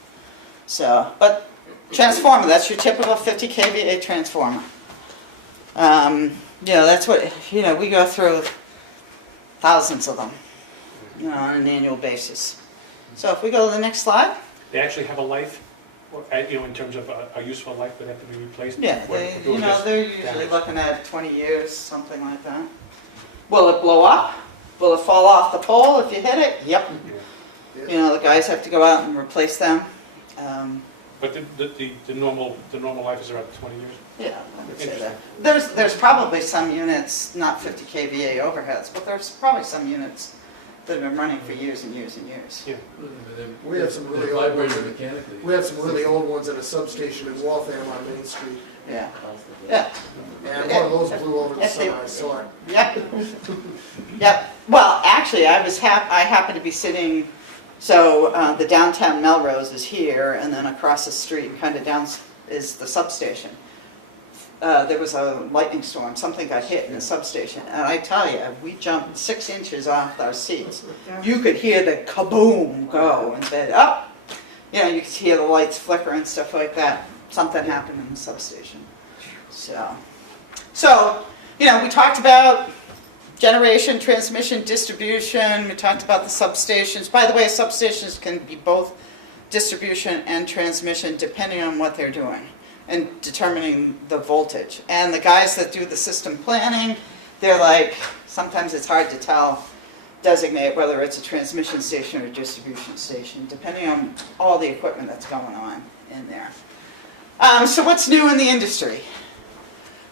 So, but transformer, that's your typical 50 kVA transformer. That's what, we go through thousands of them, on an annual basis. So if we go to the next slide. They actually have a life, in terms of a useful life would have to be replaced? Yeah, Or they're usually looking at 20 years, something like that. Will it blow up? Will it fall off the pole if you hit it? Yep. The guys have to go out and replace them. But the normal life is around 20 years? Yeah, I would say that. There's probably some units, not 50 kVA overheads, but there's probably some units that have been running for years and years and years. Yeah. We have some really They old vibrate ones. mechanically. We have some really old ones at a substation in Waltham on Main Street. Yeah. Yeah. And one of those blew over the semi, I saw it. Yep. Yep. Well, actually, I happened to be sitting. So the downtown Melrose is here, and then across the street, kind of down, is the substation. There was a lightning storm. Something got hit in the substation, and I tell you, we jumped 6 inches off our seats. You could hear the kaboom go, and said, "Oh," you could hear the lights flicker and stuff like that. Something happened in the substation. So we talked about generation, transmission, distribution. We talked about the substations. By the way, substations can be both distribution and transmission depending on what they're doing and determining the voltage. And the guys that do the system planning, they're like, sometimes it's hard to designate whether it's a transmission station or a distribution station, depending on all the equipment that's going on in there. So what's new in the industry?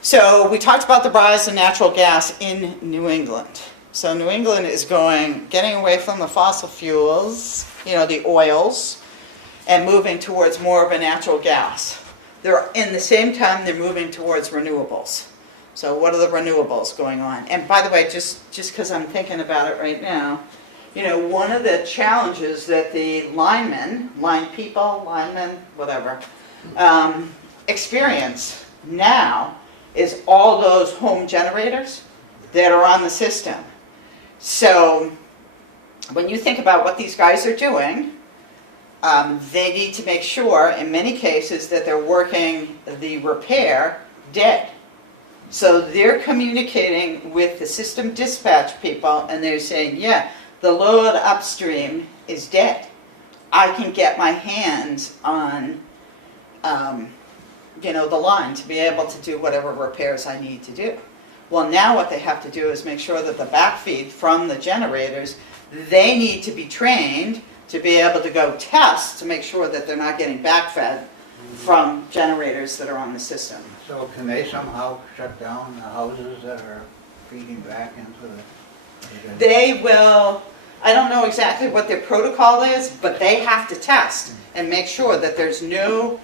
So we talked about the rise of natural gas in New England. So New England is getting away from the fossil fuels, the oils, and moving towards more of a natural gas. In the same time, they're moving towards renewables. So what are the renewables going on? And by the way, just because I'm thinking about it right now, one of the challenges that the linemen, whatever, experience now is all those home generators that are on the system. So when you think about what these guys are doing, they need to make sure, in many cases, that they're working the repair dead. So they're communicating with the system dispatch people, and they're saying, yeah, the load upstream is dead. I can get my hands on the line to be able to do whatever repairs I need to do. Well, now what they have to do is make sure that the backfeed from the generators they need to be trained to be able to go test to make sure that they're not getting backfed from generators that are on the system. So can they somehow shut down the houses that are feeding back into the? They will, I don't know exactly what their protocol is, but they have to test and make sure that there's no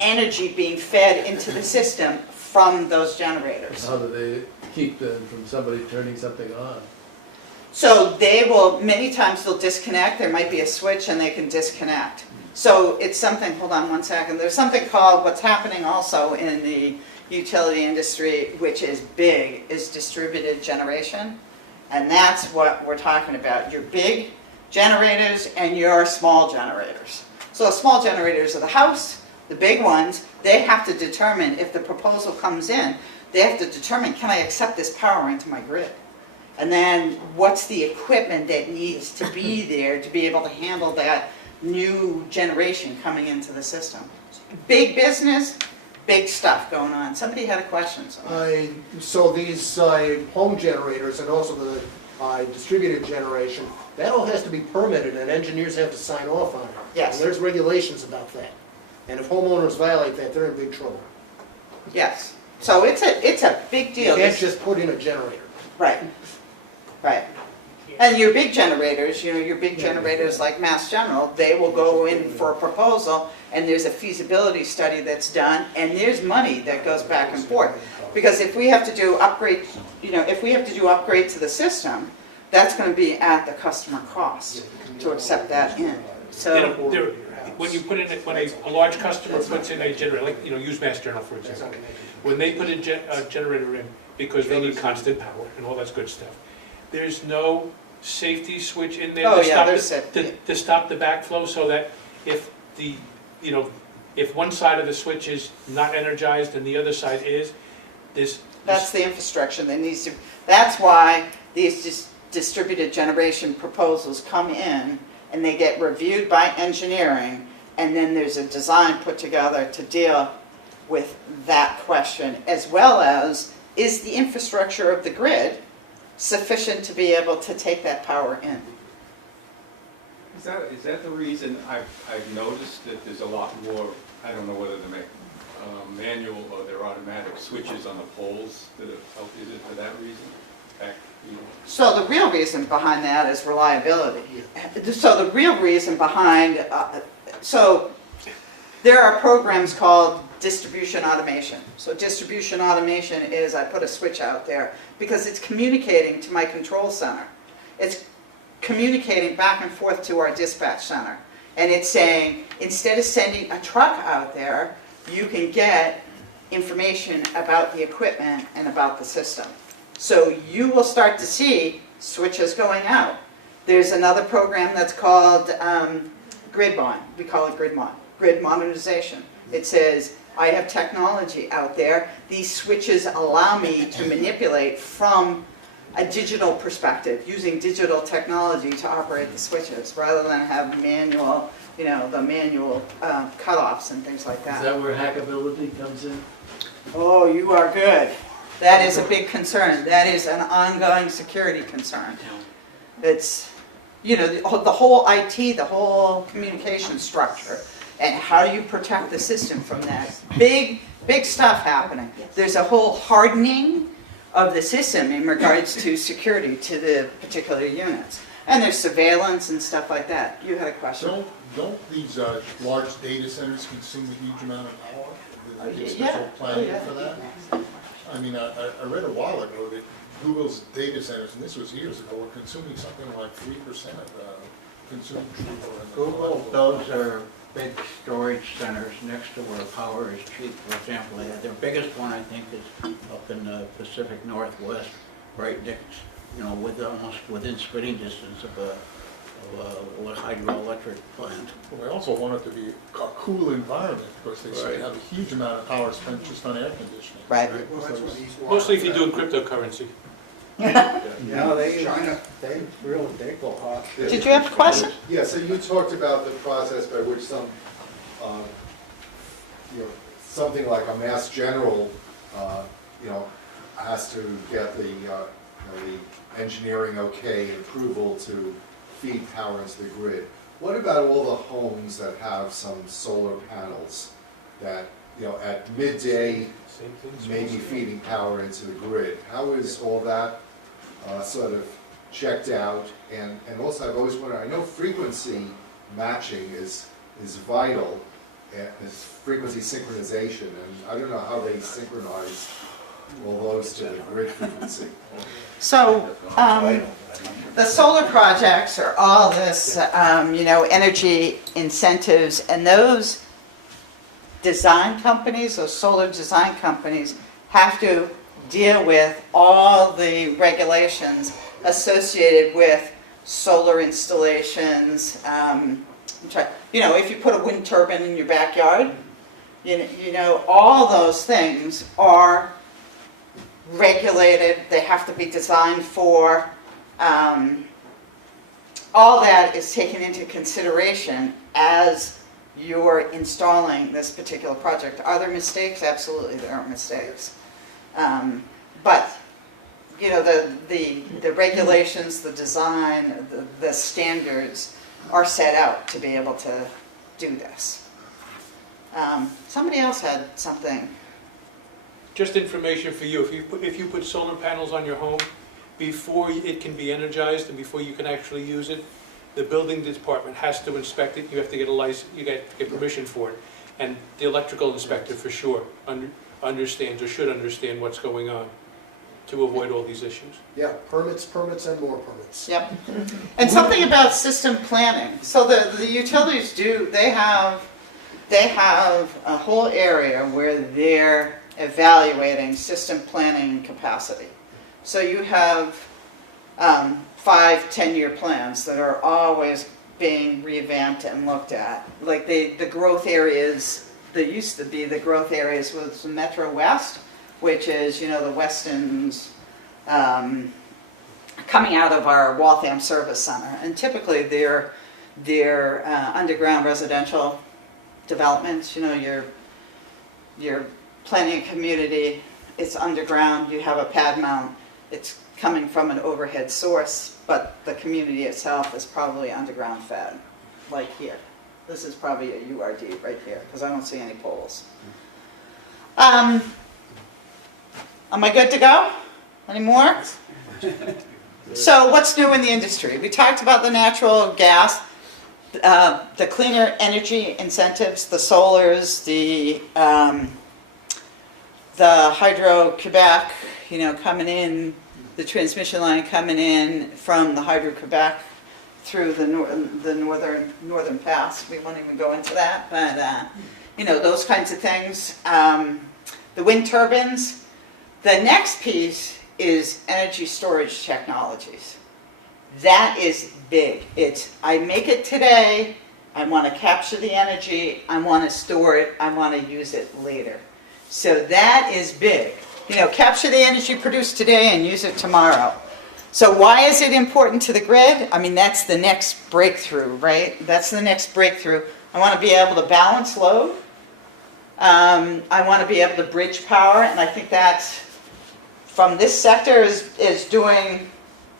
energy being fed into the system from those generators. How do they keep them from somebody turning something on? So they will, many times they'll disconnect, there might be a switch and they can disconnect. So it's something, hold on one second, there's something called, what's happening also in the utility industry, which is big, is distributed generation. And that's what we're talking about, your big generators and your small generators. So the small generators are the house, the big ones, they have to determine, if the proposal comes in, they have to determine, can I accept this power into my grid? And then what's the equipment that needs to be there to be able to handle that new generation coming into the system? Big business, big stuff going on. Somebody had a question. So these home generators and also the distributed generation, that all has to be permitted and engineers have to sign off on it. Yes. And there's regulations about that. And if homeowners violate that, they're in big trouble. Yes. So it's a big You deal. can't just put in a generator. Right. Right. And your big generators, you know, your big generators like Mass General, they will go in for a proposal and there's a feasibility study that's done and there's money that goes back and forth. Because if we have to do upgrade, you know, if we have to do upgrade to the system, that's going to be at the customer cost to accept that in. So, When you put in, when a large customer puts in a generator, like, you know, use Mass General for example, when they put a generator in, because they need constant power and all that good stuff, there's no safety switch in there Oh, to yeah, stop there's safety. to stop the backflow, so that if the, you know, if one side of the switch is not energized and the other side is, that's the infrastructure that needs to, that's why these distributed generation proposals come in and they get reviewed by engineering and then there's a design put together to deal with that question, as well as, is the infrastructure of the grid sufficient to be able to take that power in? Is that the reason I've noticed that there's a lot more, I don't know whether they make manual or they're automatic switches on the poles that are, is it for that reason? So the real reason behind that is reliability. So the real reason behind, so there are programs called distribution automation. So distribution automation is I put a switch out there because it's communicating to my control center. It's communicating back and forth to our dispatch center. And it's saying, instead of sending a truck out there, you can get information about the equipment and about the system. So you will start to see switches going out. There's another program that's called Grid Mod. We call it Grid Modernization. It says, I have technology out there. These switches allow me to manipulate from a digital perspective, using digital technology to operate the switches, rather than have manual, you know, the manual cutoffs and things like that. Is that where hackability comes in? Oh, you are good. That is a big concern. That is an ongoing security concern. It's, you know, the whole IT, the whole communication structure, and how do you protect the system from that? Big stuff happening. There's a whole hardening of the system in regards to security to the particular units. And there's surveillance and stuff like that. You had a question. Don't these large data centers consume a huge amount of power? Oh, Is yeah. special planning for that? I mean, I read a while ago that Google's data centers, and this was years ago, were consuming something like 3% of consumed power. Google, those are big storage centers next to where power is cheap. For example, their biggest one, I think, is up in the Pacific Northwest, right next, you know, almost within spitting distance of a hydroelectric plant. Well, they also want it to be a cool environment, because they say they have a huge amount of power spent just on air conditioning. Right. Well, that's what these Mostly if you're doing cryptocurrency. No, they go hot. Did you have a question? Yeah, so you talked about the process by which some, you know, something like a Mass General, you know, has to get the the engineering okay and approval to feed power into the grid. What about all the homes that have some solar panels that, at midday Same thing. may be feeding power into the grid? How is all that sort of checked out? And also, I've always wondered, I know frequency matching is vital, and it's frequency synchronization, and I don't know how they synchronize all those to the grid frequency. So, the solar projects are all this, energy incentives, and those design companies, those solar design companies, have to deal with all the regulations associated with solar installations. If you put a wind turbine in your backyard, all those things are regulated. They have to be designed for. All that is taken into consideration as you're installing this particular project. Are there mistakes? Absolutely, there are mistakes. But the regulations, the design, the standards are set out to be able to do this. Somebody else had something. Just information for you, if you put solar panels on your home, before it can be energized and before you can actually use it, the building department has to inspect it. You have to get a license, you get permission for it. And the electrical inspector for sure understands or should understand what's going on to avoid all these issues. Yeah, permits, and more permits. Yep. And something about system planning. So the utilities they have a whole area where they're evaluating system planning capacity. So you have 5-10-year plans that are always being revamped and looked at. Like the growth areas, there used to be the growth areas was the Metro West, which is, the Westons coming out of our Waltham Service Center. And typically they're underground residential developments. You're planning a community, it's underground, you have a pad mount, it's coming from an overhead source, but the community itself is probably underground fed, like here. This is probably a URD right here, because I don't see any poles. Am I good to go? Any more? So what's new in the industry? We talked about the natural gas, the cleaner energy incentives, the solars, the Hydro-Quebec, coming in, the transmission line coming in from the Hydro-Quebec through the northern pass. We won't even go into that, but those kinds of things. The wind turbines. The next piece is energy storage technologies. That is big. I make it today, I want to capture the energy, I want to store it, I want to use it later. So that is big. Capture the energy produced today and use it tomorrow. So why is it important to the grid? I mean, that's the next breakthrough, right? That's the next breakthrough. I want to be able to balance load. I want to be able to bridge power, and I think that's, from this sector, is doing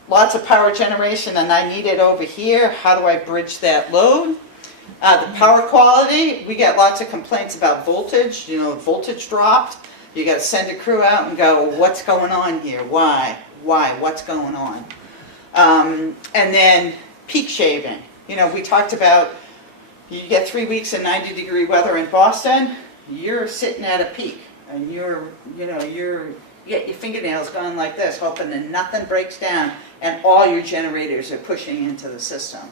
lots of power generation, and I need it over here. How do I bridge that load? The power quality, we get lots of complaints about voltage. Voltage dropped. You got to send a crew out and go, what's going on here? Why? What's going on? And then peak shaving. We talked about, you get 3 weeks of 90-degree weather in Boston, you're sitting at a peak, and you get your fingernails going like this, hoping that nothing breaks down, and all your generators are pushing into the system.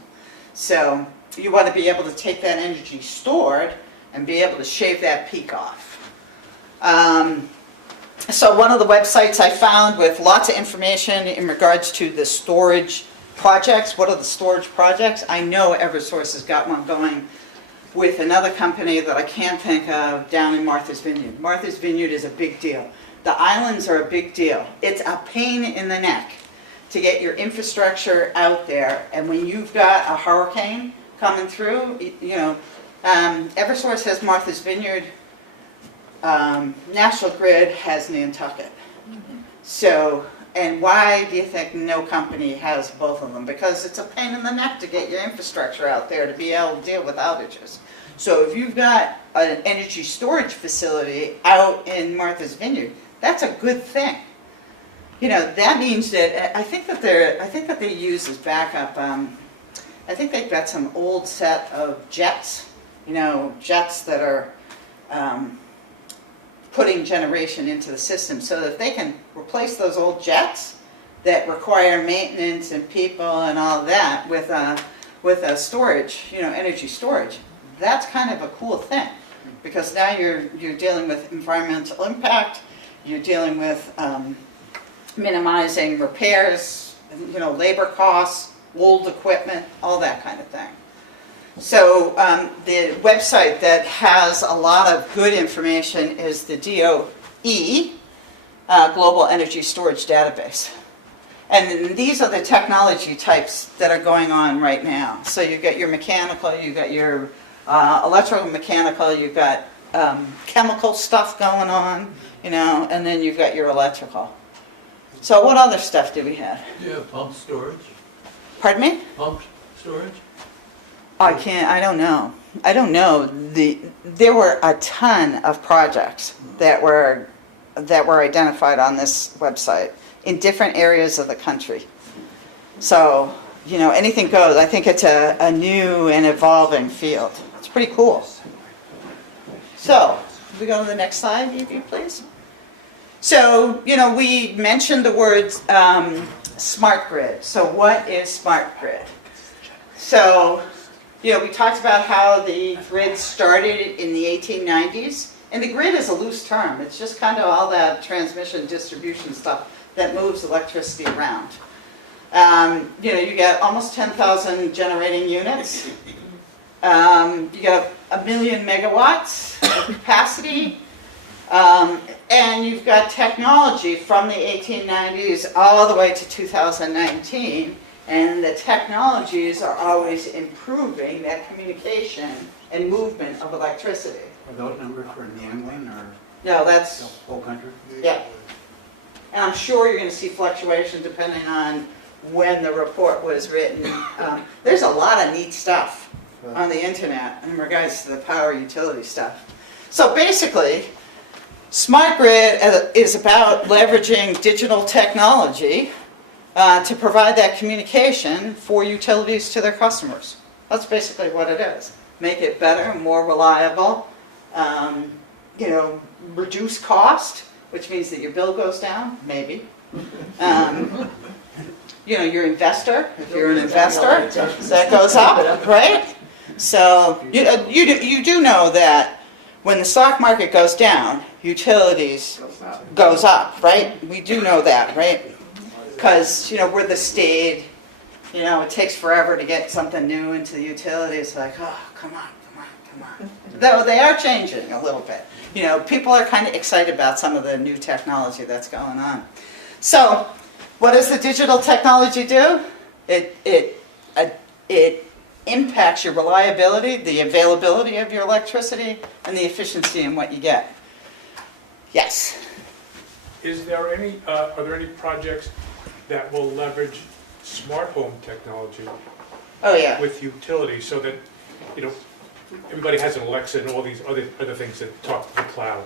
So you want to be able to take that energy stored and be able to shave that peak off. So one of the websites I found with lots of information in regards to the storage projects. What are the storage projects? I know Eversource has got one going with another company that I can't think of down in Martha's Vineyard. Martha's Vineyard is a big deal. The islands are a big deal. It's a pain in the neck to get your infrastructure out there. And when you've got a hurricane coming through, Eversource has Martha's Vineyard. National Grid has Nantucket. So And why do you think no company has both of them? Because it's a pain in the neck to get your infrastructure out there to be able to deal with outages. So if you've got an energy storage facility out in Martha's Vineyard, that's a good thing. You know, that means that I think that they use as backup. I think they've got some old set of jets. You know, jets that are putting generation into the system, so that if they can replace those old jets that require maintenance and people and all that with a storage, you know, energy storage, that's kind of a cool thing, because now you're dealing with environmental impact, you're dealing with minimizing repairs, you know, labor costs, old equipment, all that kind of thing. So the website that has a lot of good information is the DOE, Global Energy Storage Database. And these are the technology types that are going on right now. So you've got your mechanical, you've got your electromechanical, you've got chemical stuff going on, you know, and then you've got your electrical. So what other stuff do we have? Yeah, pump storage, Pardon me? pump storage. I don't know. I don't know. There were a ton of projects that were identified on this website in different areas of the country. So, you know, anything goes. I think it's a new and evolving field. It's pretty cool. So, can we go to the next slide, Evie, please? So, you know, we mentioned the words smart grid. So what is smart grid? So, you know, we talked about how the grid started in the 1890s, and the grid is a loose term. It's just kind of all that transmission, distribution stuff that moves electricity around. You know, you got almost 10,000 generating units. You got 1 million megawatts of capacity. And you've got technology from the 1890s all the way to 2019. And the technologies are always improving that communication and movement of electricity. Are those numbers for New England or No, the that's, whole country? yeah. And I'm sure you're going to see fluctuation depending on when the report was written. There's a lot of neat stuff on the internet in regards to the power utility stuff. So basically, smart grid is about leveraging digital technology to provide that communication for utilities to their customers. That's basically what it is. Make it better, more reliable, you know, reduce cost, which means that your bill goes down, maybe. You know, your investor, if you're an investor, that goes up, right? So you do know that when the stock market goes down, utilities goes up, right? We do know that, right? Because, you know, we're the staid, you know, it takes forever to get something new into the utility. It's like, oh, come on. Though they are changing a little bit. You know, people are kind of excited about some of the new technology that's going on. So, what does the digital technology do? It impacts your reliability, the availability of your electricity, and the efficiency in what you get. Yes? Are there any projects that will leverage smart home technology Oh, yeah. with utilities so that, you know, everybody has an Alexa and all these other things that talk to the cloud?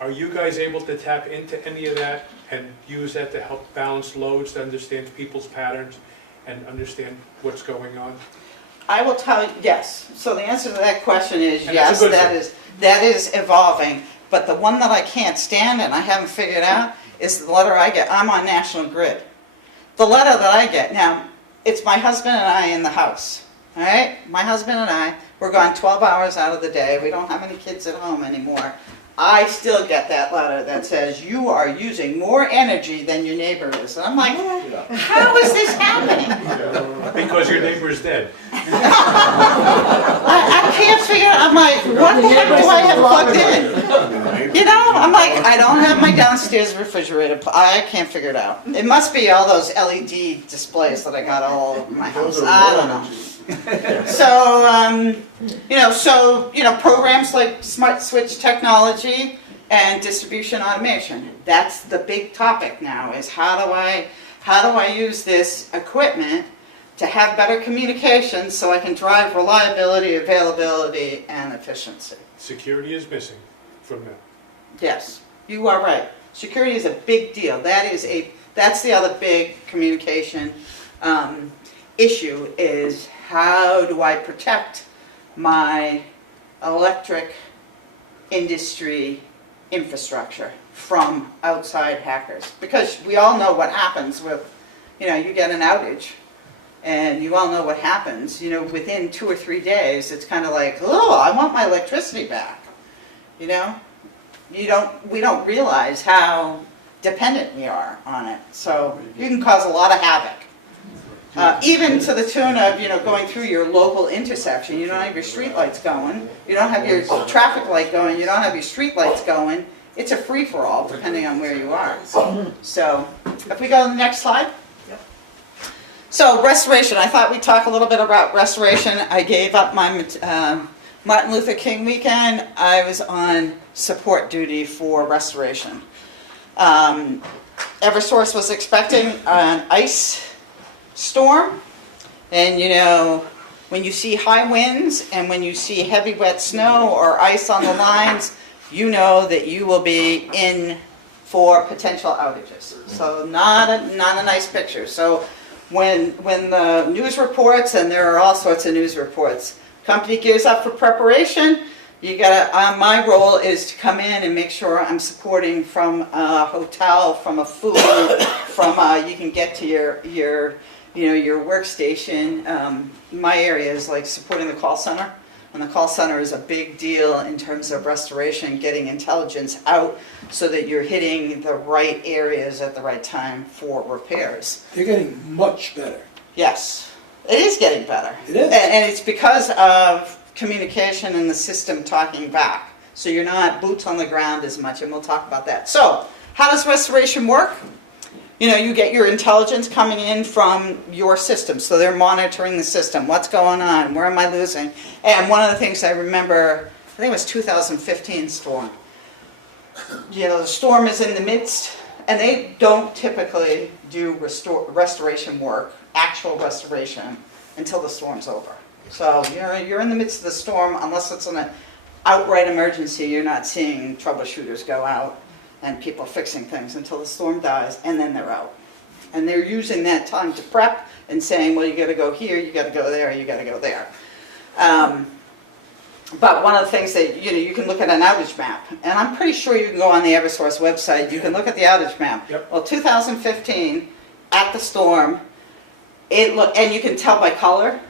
Are you guys able to tap into any of that and use that to help balance loads, to understand people's patterns and understand what's going on? I will tell you, yes. So the answer to that question is And yes, that's a good thing. that is evolving. But the one that I can't stand and I haven't figured out is the letter I get. I'm on National Grid. The letter that I get, now, it's my husband and I in the house. All right? My husband and I, we're gone 12 hours out of the day. We don't have any kids at home anymore. I still get that letter that says, you are using more energy than your neighbor is. And I'm like, how is this happening? Because your neighbor's dead. I can't figure out, I'm like, what the heck do I have plugged in? You know, I'm like, I don't have my downstairs refrigerator, I can't figure it out. It must be all those LED displays that I got all over my house, I don't know. So, you know, programs like Smart Switch technology, and distribution automation. That's the big topic now, is how do I use this equipment to have better communication so I can drive reliability, availability, and efficiency. Security is missing from that. Yes, you are right. Security is a big deal. That's the other big communication issue, is how do I protect my electric industry infrastructure from outside hackers? Because we all know what happens with, you get an outage, and you all know what happens. Within 2 or 3 days, it's kind of like, oh, I want my electricity back. We don't realize how dependent we are on it. So you can cause a lot of havoc. Even to the tune of, going through your local intersection. You don't have your street lights going. You don't have your traffic light going. You don't have your street lights going. It's a free-for-all, depending on where you are. So if we go to the next slide. So restoration. I thought we'd talk a little bit about restoration. I gave up my Martin Luther King weekend. I was on support duty for restoration. Eversource was expecting an ice storm, and when you see high winds and when you see heavy wet snow or ice on the lines, you know that you will be in for potential outages. So not a nice picture. So when the news reports, and there are all sorts of news reports, company gears up for preparation, my role is to come in and make sure I'm supporting from a hotel, from a food, from you can get to your workstation. My area is like supporting the call center, and the call center is a big deal in terms of restoration, getting intelligence out so that you're hitting the right areas at the right time for repairs. They're getting much better. Yes, it is getting better. It is. And it's because of communication and the system talking back. So you're not boots on the ground as much, and we'll talk about that. So how does restoration work? You get your intelligence coming in from your system. So they're monitoring the system. What's going on? Where am I losing? And one of the things I remember, I think it was 2015 storm. The storm is in the midst, and they don't typically do restoration work, actual restoration, until the storm's over. So you're in the midst of the storm, unless it's an outright emergency, you're not seeing troubleshooters go out and people fixing things until the storm dies, and then they're out. And they're using that time to prep and saying, well, you gotta go here, you gotta go there, you gotta go there. But one of the things that, you can look at an outage map, and I'm pretty sure you can go on the Eversource website, you can look at the outage map. Yep. Well, 2015, at the storm, and you can tell by color,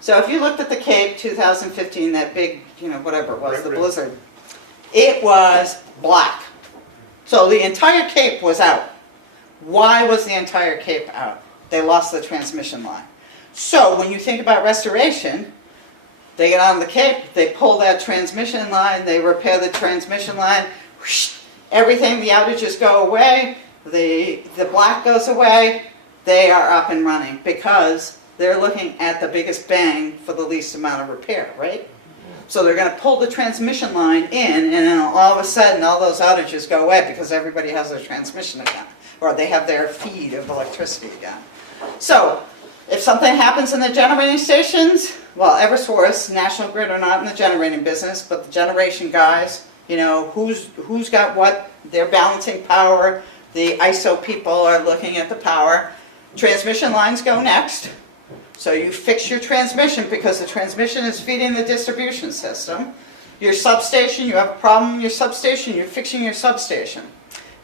So if you looked at the Cape 2015, that big, whatever it was, Right, the right. blizzard, it was black. So the entire Cape was out. Why was the entire Cape out? They lost the transmission line. So when you think about restoration, they get on the Cape, they pull that transmission line, they repair the transmission line, whoosh, everything, the outages go away, the black goes away, they are up and running because they're looking at the biggest bang for the least amount of repair, right? So they're going to pull the transmission line in, and then all of a sudden all those outages go away because everybody has their transmission again, or they have their feed of electricity again. So if something happens in the generating stations, well, Eversource, National Grid are not in the generating business, but the generation guys, who's got what, they're balancing power, the ISO people are looking at the power. Transmission lines go next. So you fix your transmission because the transmission is feeding the distribution system. Your substation, you have a problem in your substation, you're fixing your substation.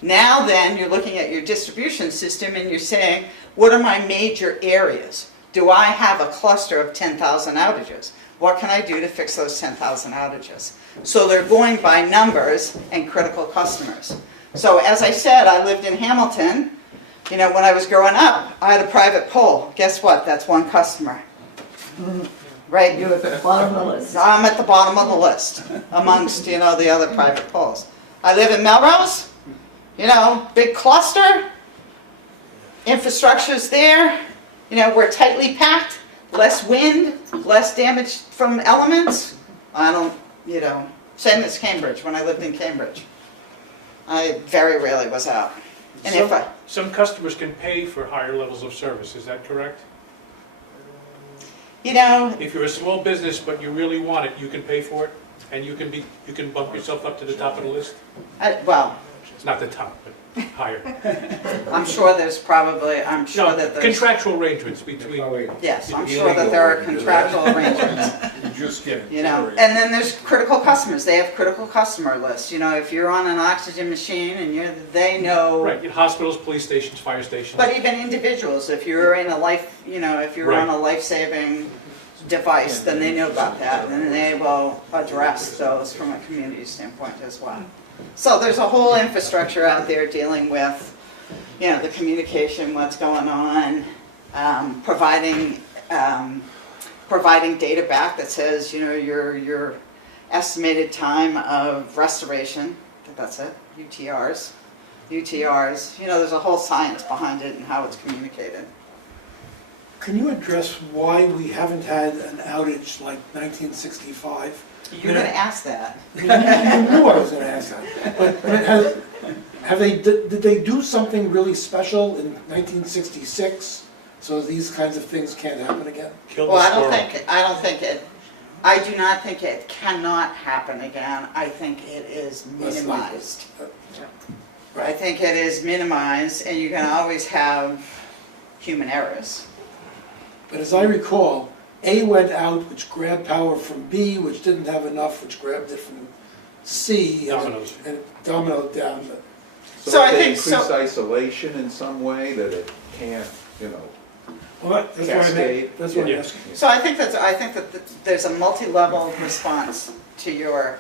Now then, you're looking at your distribution system and you're saying, what are my major areas? Do I have a cluster of 10,000 outages? What can I do to fix those 10,000 outages? So they're going by numbers and critical customers. So as I said, I lived in Hamilton. When I was growing up, I had a private pole. Guess what? That's one customer. Right? You're at the bottom of the list. I'm at the bottom of the list amongst, the other private poles. I live in Melrose, big cluster. Infrastructure's there. We're tightly packed. Less wind, less damage from elements. Same as Cambridge, when I lived in Cambridge. I very rarely was out. And if I, Some customers can pay for higher levels of service, is that correct? you know, If you're a small business but you really want it, you can pay for it, and you can bump yourself up to the top of the list? well, It's not the top, but higher. I'm sure there's probably, I'm sure No, that there's, contractual arrangements between, yes, I'm sure that there are contractual arrangements. You just get it. You know, and then there's critical customers, they have critical customer lists, you know, if you're on an oxygen machine and they know. right, in hospitals, police stations, fire stations. But even individuals, if you're in a life, you know, if you're on a life-saving device, then they know about that, and they will address those from a community standpoint as well. So there's a whole infrastructure out there dealing with, you know, the communication, what's going on, providing data back that says, you know, your estimated time of restoration, I think that's it, UTRs, you know, there's a whole science behind it and how it's communicated. Can you address why we haven't had an outage like 1965? You're going to ask that. You knew I was going to ask that. But I mean, did they do something really special in 1966 so these kinds of things can't happen again? Well, I do not think it cannot happen again. I think it is minimized. I think it is minimized, and you can always have human errors. But as I recall, A went out, which grabbed power from B, which didn't have enough, which grabbed it from C. Dominoes. And dominoed down. So I if they think so- increase isolation in some way that it can't, you know, Well, that's what I cascade. meant. That's what I'm Yeah. asking. So I think that there's a multi-level response to your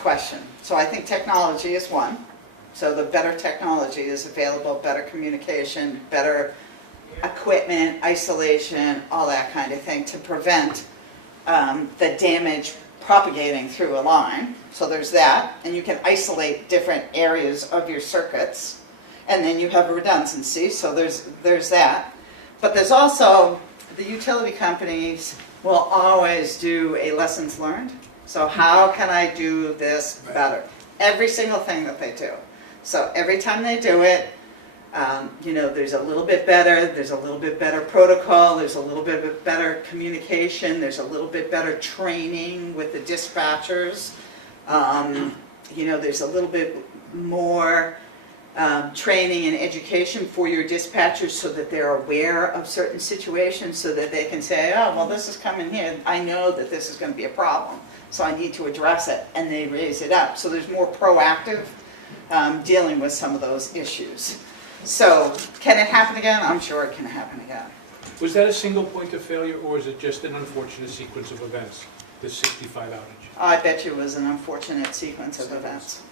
question. So I think technology is one. So the better technology is available, better communication, better equipment, isolation, all that kind of thing to prevent the damage propagating through a line. So there's that, and you can isolate different areas of your circuits, and then you have a redundancy, so there's that. But there's also, the utility companies will always do a lessons learned. So how can I do this better? Every single thing that they do. So every time they do it, you know, there's a little bit better, there's a little bit better protocol, there's a little bit better communication, there's a little bit better training with the dispatchers. You know, there's a little bit more training and education for your dispatchers so that they're aware of certain situations, so that they can say, oh, well, this is coming here, I know that this is going to be a problem, so I need to address it, and they raise it up. So there's more proactive dealing with some of those issues. So, can it happen again? I'm sure it can happen again. Was that a single point of failure, or is it just an unfortunate sequence of events, the 65 outage? I bet you it was an unfortunate sequence of events.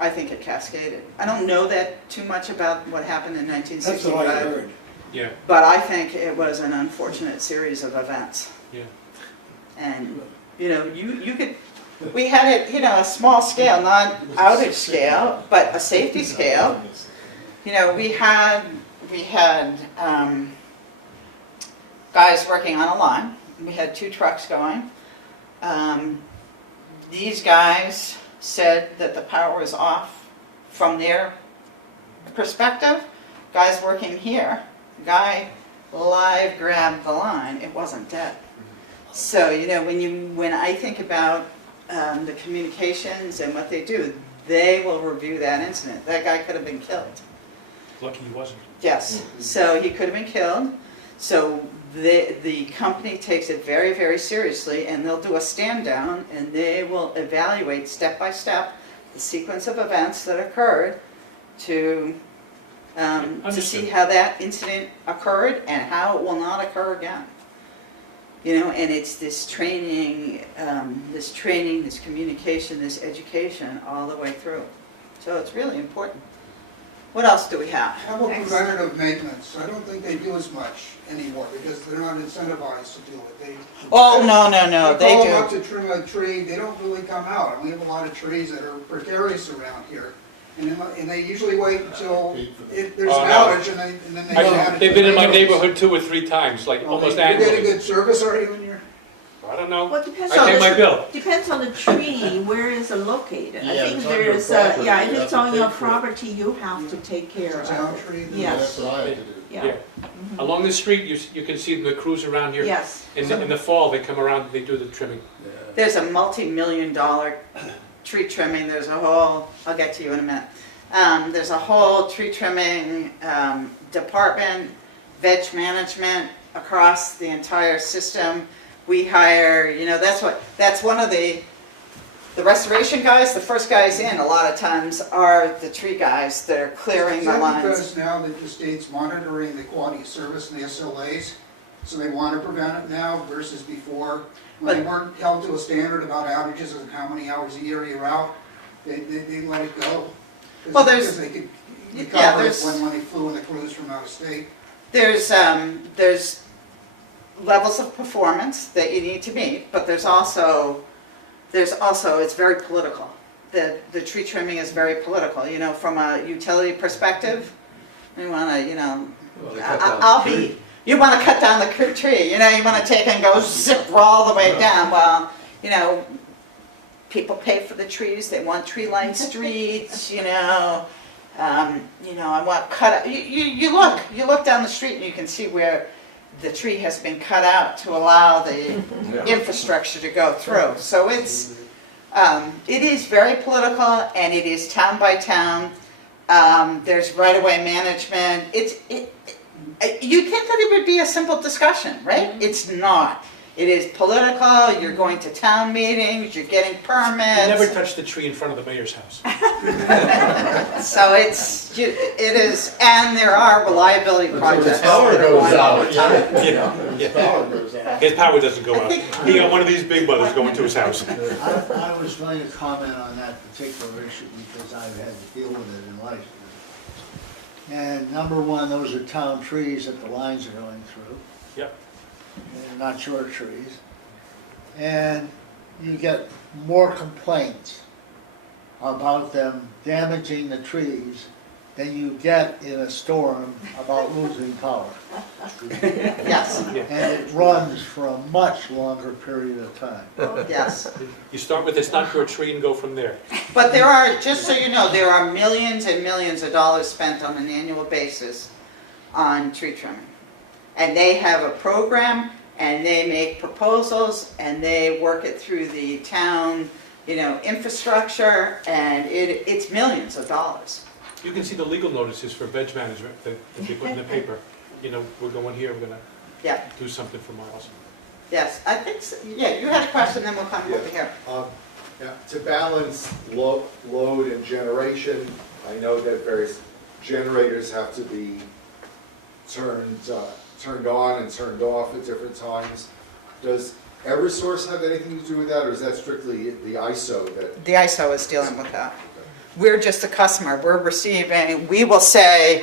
I think it cascaded. I don't know that too much about what happened in That's what I 1965, heard. Yeah, but I think it was an unfortunate series of events. yeah. And, you know, you could, we had it, you know, a small scale, not outage scale, but a safety scale. You know, we had guys working on a line. We had 2 trucks going. These guys said that the power was off from their perspective. Guys working here, guy live grabbed the line. It wasn't dead. So, you know, when I think about the communications and what they do, they will review that incident. That guy could have been killed. Lucky he wasn't. Yes, so he could have been killed. So the company takes it very, very seriously, and they'll do a stand down, and they will evaluate step by step the sequence of events that occurred to see how that incident occurred and how it will not occur again. You know, and it's this training, this communication, this education all the way through. So it's really important. What else do we have? How about preventative maintenance? I don't think they do as much anymore because they're not incentivized to do it. Oh, no, They they call them up do. to trim a tree, they don't really come out. And we have a lot of trees that are precarious around here. And they usually wait until there's an outage and then they go out. They've been in my neighborhood 2 or 3 times, like almost You get a annually. good service, are you, in your? I don't know. Well, it depends I on pay my the, bill. depends on the tree, where is it located? I Yeah, think it's on your there's, property, yeah, if you it's have to on your pay for it. property, you have to take care It's of a town it. tree. then- Yes. That's what I had to do. Yeah. Along the street, you can see the crews around here. Yes. In the fall, they come around, they do the trimming. There's a multi-million-dollar tree trimming, there's a whole, I'll get to you in a minute. There's a whole tree trimming department, veg management across the entire system. We hire, that's one of the restoration guys, the first guys in a lot of times are the tree guys that are clearing Is the that lines. because now that the state's monitoring the quality of service and the SLAs, so they want to prevent it now versus before? When they weren't held to a standard about outages and how many hours a year you're out, they let it go. Well, there's- Because they could yeah, recover it there's- when they flew in the crews from out of state. There's levels of performance that you need to meet, but there's also, it's very political. The tree trimming is very political, from a utility perspective. We wanna, you wanna cut down the tree, you wanna take and go zip all the way down. Well, people pay for the trees, they want tree-lined streets, I want cut, you look down the street and you can see where the tree has been cut out to allow the infrastructure to go through. So it is very political and it is town by town. There's right-of-way management. You'd think that it would be a simple discussion, right? It's not. It is political, you're going to town meetings, you're getting permits. You never touch the tree in front of the mayor's house. So it is, and there are reliability projects. Power that are goes going all the out, time. Yeah. Power goes out. His power doesn't go out. He got one of these big brothers going to his house. I was going to comment on that particular issue because I've had to deal with it in life. And number one, those are town trees that the lines are going through. Yep. And not short trees. And you get more complaints about them damaging the trees than you get in a storm about losing power. Yes, And it runs for a much longer period of time. yes. You start with it's not your tree and go from there. But there are, just so you know, there are millions and millions of dollars spent on an annual basis on tree trimming. And they have a program, and they make proposals, and they work it through the town, infrastructure, and it's millions of dollars. You can see the legal notices for veg management that they put in the paper. We're going here, we're gonna Yeah, do something for miles. yes, I think, so. Yeah, you had a question, then we'll come over here. To balance load and generation, I know that various generators have to be turned on and turned off at different times. Does Eversource have anything to do with that, or is that strictly the ISO that? The ISO is dealing with that. We're just a customer, we're receiving, we will say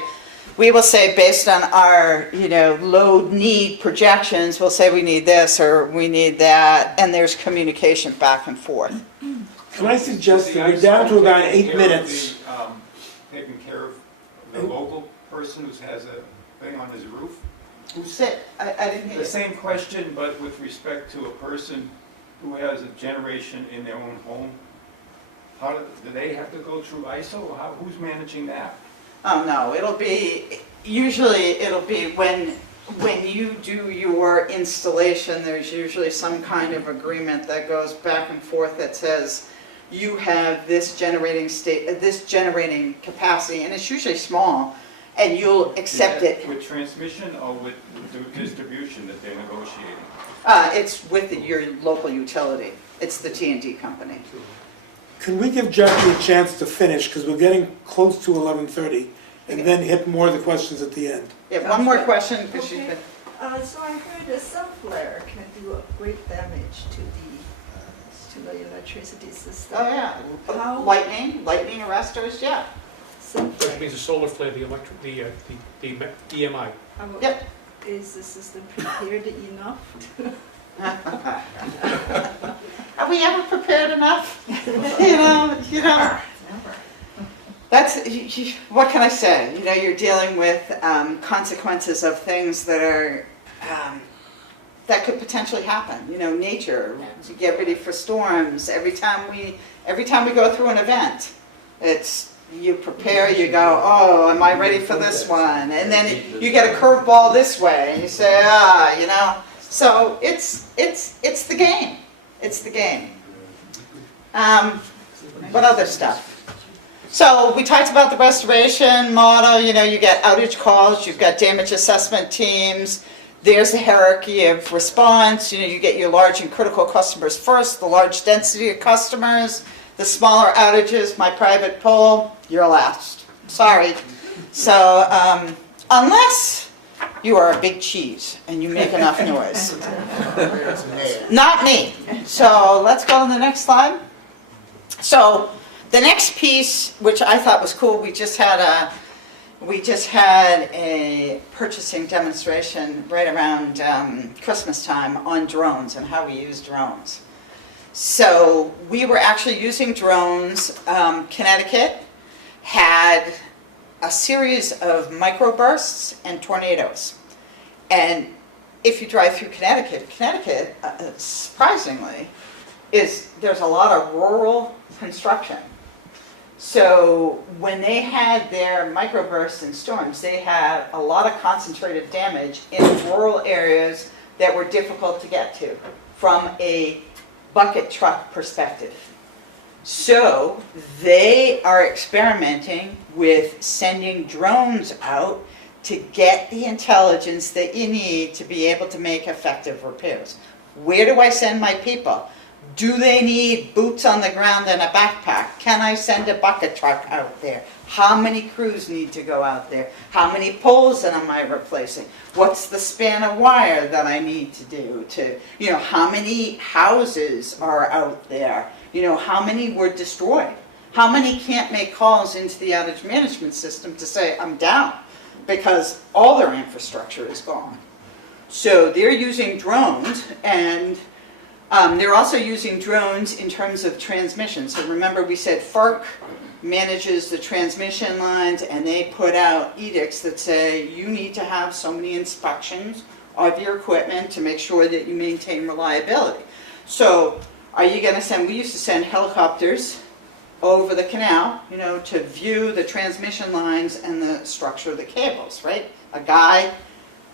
based on our, load need projections, we'll say we need this or we need that, and there's communication back and forth. Can I suggest that we're down to about 8 minutes? Taking care of the local person who has a thing on his roof? Sit, I didn't hear The you. same question, but with respect to a person who has a generation in their own home. How do they have to go through ISO? Who's managing that? Oh, no, usually it'll be when you do your installation, there's usually some kind of agreement that goes back and forth that says you have this generating capacity, and it's usually small, and you'll accept it. With transmission or with distribution that they're negotiating? It's with your local utility. It's the T&D company. Can we give Jackie a chance to finish, because we're getting close to 11:30, and then hit more of the questions at the end? Yeah, one more question, because she's Okay. been, So I heard a sun flare can do a great damage to the electricity system. oh yeah, How- lightning arresters, yeah. Sun Which flare. means a solar flare, the EMI. Yep. Is the system prepared enough? Are we ever prepared enough? That's, what can I say? You're dealing with consequences of things that are that could potentially happen. You know, nature, to get ready for storms. Every time we go through an event, it's, you prepare, you go, oh, am I ready for this one? And then you get a curveball this way, and you say, you know. So it's the game. It's the game. What other stuff? So we talked about the restoration model. You know, you get outage calls, you've got damage assessment teams. There's the hierarchy of response. You know, you get your large and critical customers first, the large density of customers, the smaller outages, my private pool, you're last. Sorry. So unless you are a big cheese and you make enough noise. Not me. So let's go to the next slide. So the next piece, which I thought was cool, we just had a purchasing demonstration right around Christmas time on drones and how we use drones. So we were actually using drones. Connecticut had a series of microbursts and tornadoes. And if you drive through Connecticut, surprisingly, there's a lot of rural construction. So when they had their microbursts and storms, they had a lot of concentrated damage in rural areas that were difficult to get to from a bucket truck perspective. So they are experimenting with sending drones out to get the intelligence that you need to be able to make effective repairs. Where do I send my people? Do they need boots on the ground and a backpack? Can I send a bucket truck out there? How many crews need to go out there? How many poles am I replacing? What's the span of wire that I need to do to, you know, how many houses are out there? You know, how many were destroyed? How many can't make calls into the outage management system to say, I'm down, because all their infrastructure is gone. So they're using drones, and they're also using drones in terms of transmission. So remember we said FERC manages the transmission lines, and they put out edicts that say you need to have so many inspections of your equipment to make sure that you maintain reliability. So are you going to send, we used to send helicopters over the canal, you know, to view the transmission lines and the structure of the cables, right? A guy,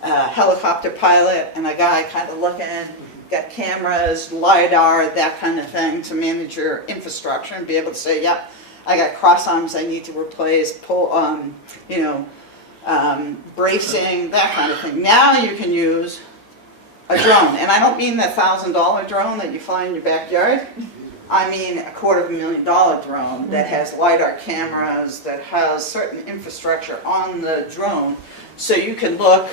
a helicopter pilot, and a guy kind of looking, got cameras, LiDAR, that kind of thing to manage your infrastructure and be able to say, yep, I got cross arms I need to replace, pull, you know, bracing, that kind of thing. Now you can use a drone, and I don't mean the $1,000 drone that you fly in your backyard. I mean a $250,000 drone that has LiDAR cameras, that has certain infrastructure on the drone, so you can look.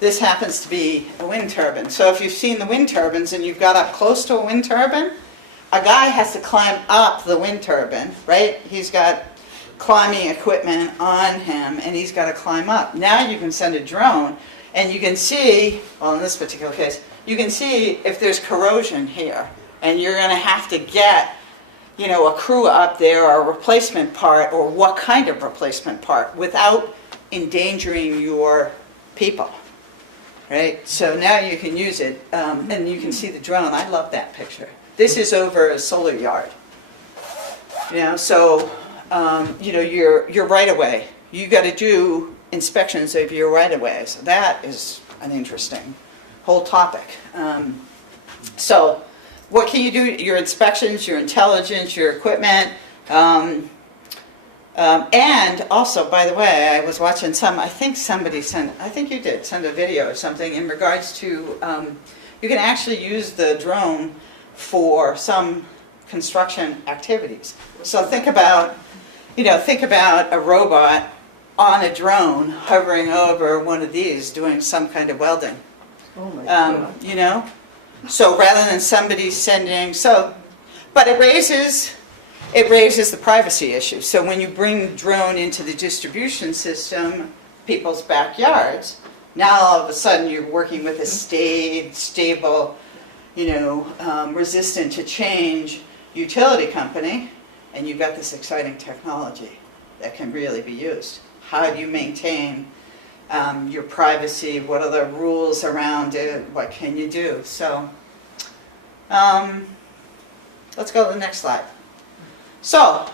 This happens to be a wind turbine. So if you've seen the wind turbines and you've got up close to a wind turbine, a guy has to climb up the wind turbine, right? He's got climbing equipment on him, and he's got to climb up. Now you can send a drone, and you can see, well, in this particular case, you can see if there's corrosion here, and you're going to have to get, you know, a crew up there, or a replacement part, or what kind of replacement part, without endangering your people. Right? So now you can use it, and you can see the drone. I love that picture. This is over a solar yard. You know, so you know, your right of way. You got to do inspections of your right of way. So that is an interesting whole topic. So what can you do? Your inspections, your intelligence, your equipment. And also, by the way, I was watching I think somebody I think you did send a video or something in regards to, you can actually use the drone for some construction activities. So think about, you know, a robot on a drone hovering over one of these doing some kind of welding. Oh my God. You know? So rather than somebody sending, but it raises the privacy issue. So when you bring drone into the distribution system, people's backyards, now all of a sudden you're working with a stable, you know, resistant to change utility company, and you've got this exciting technology that can really be used. How do you maintain, your privacy, what are the rules around it, what can you do? So, let's go to the next slide. So,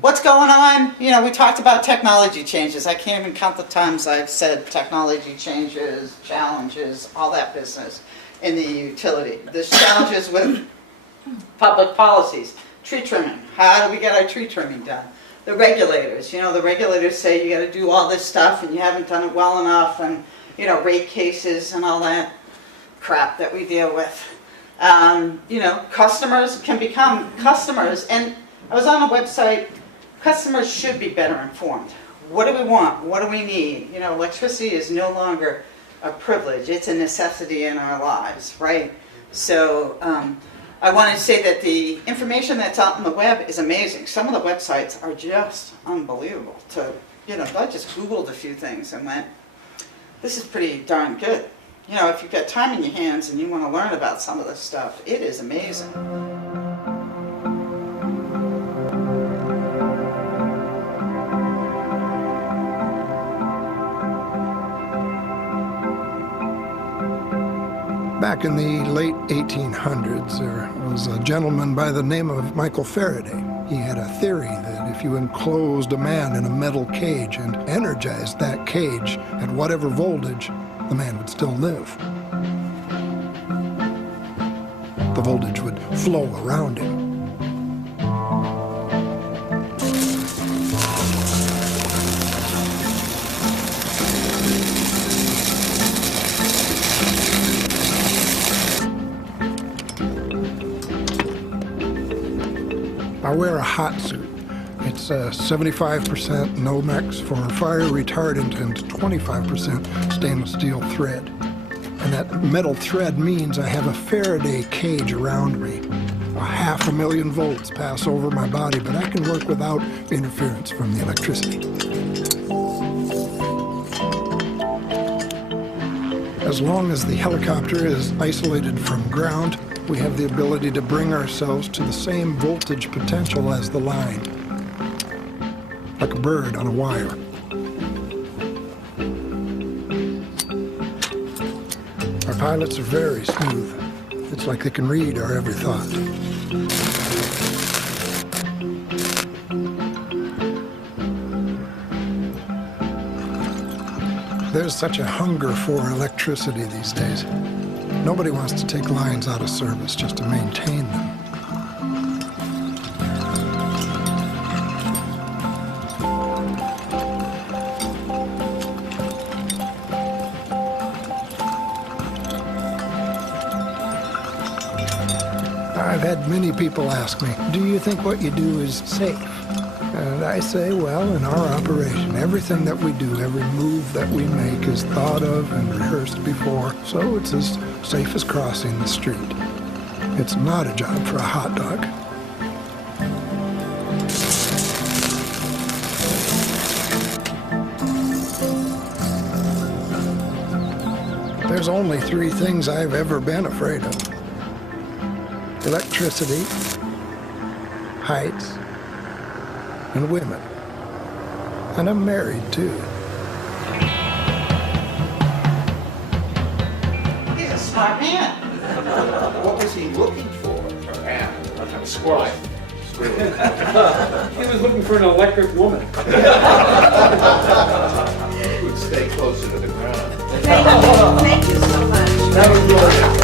what's going on? You know, we talked about technology changes. I can't even count the times I've said technology changes, challenges, all that business in the utility. There's challenges with public policies, tree trimming. How do we get our tree trimming done? The regulators, you know, the regulators say you got to do all this stuff and you haven't done it well enough, and, you know, rate cases and all that crap that we deal with. You know, customers can become customers, and I was on a website. Customers should be better informed. What do we want? What do we need? You know, electricity is no longer a privilege. It's a necessity in our lives, right? So I want to say that the information that's out on the web is amazing. Some of the websites are just unbelievable. You know, I just Googled a few things and went, this is pretty darn good. You know, if you've got time in your hands and you want to learn about some of this stuff, it is amazing. Back in the late 1800s, there was a gentleman by the name of Michael Faraday. He had a theory that if you enclosed a man in a metal cage and energized that cage at whatever voltage, the man would still live. The voltage would flow around him. I wear a hot suit. It's 75% Nomex for fire retardant and 25% stainless steel thread. And that metal thread means I have a Faraday cage around me. 500,000 volts pass over my body, but I can work without interference from the electricity. As long as the helicopter is isolated from ground, we have the ability to bring ourselves to the same voltage potential as the line, like a bird on a wire. Our pilots are very smooth. It's like they can read our every thought. There's such a hunger for electricity these days. Nobody wants to take lines out of service just to maintain them. I've had many people ask me, do you think what you do is safe? And I say, well, in our operation, everything that we do, every move that we make is thought of and rehearsed before, so it's as safe as crossing the street. It's not a job for a hot dog. There's only 3 things I've ever been afraid of: electricity, heights, and women. And I'm married, too. He's a smart man. What was he looking for? A squirrel. He was looking for an electric woman. He would stay closer to the ground. Thank you so much. That was really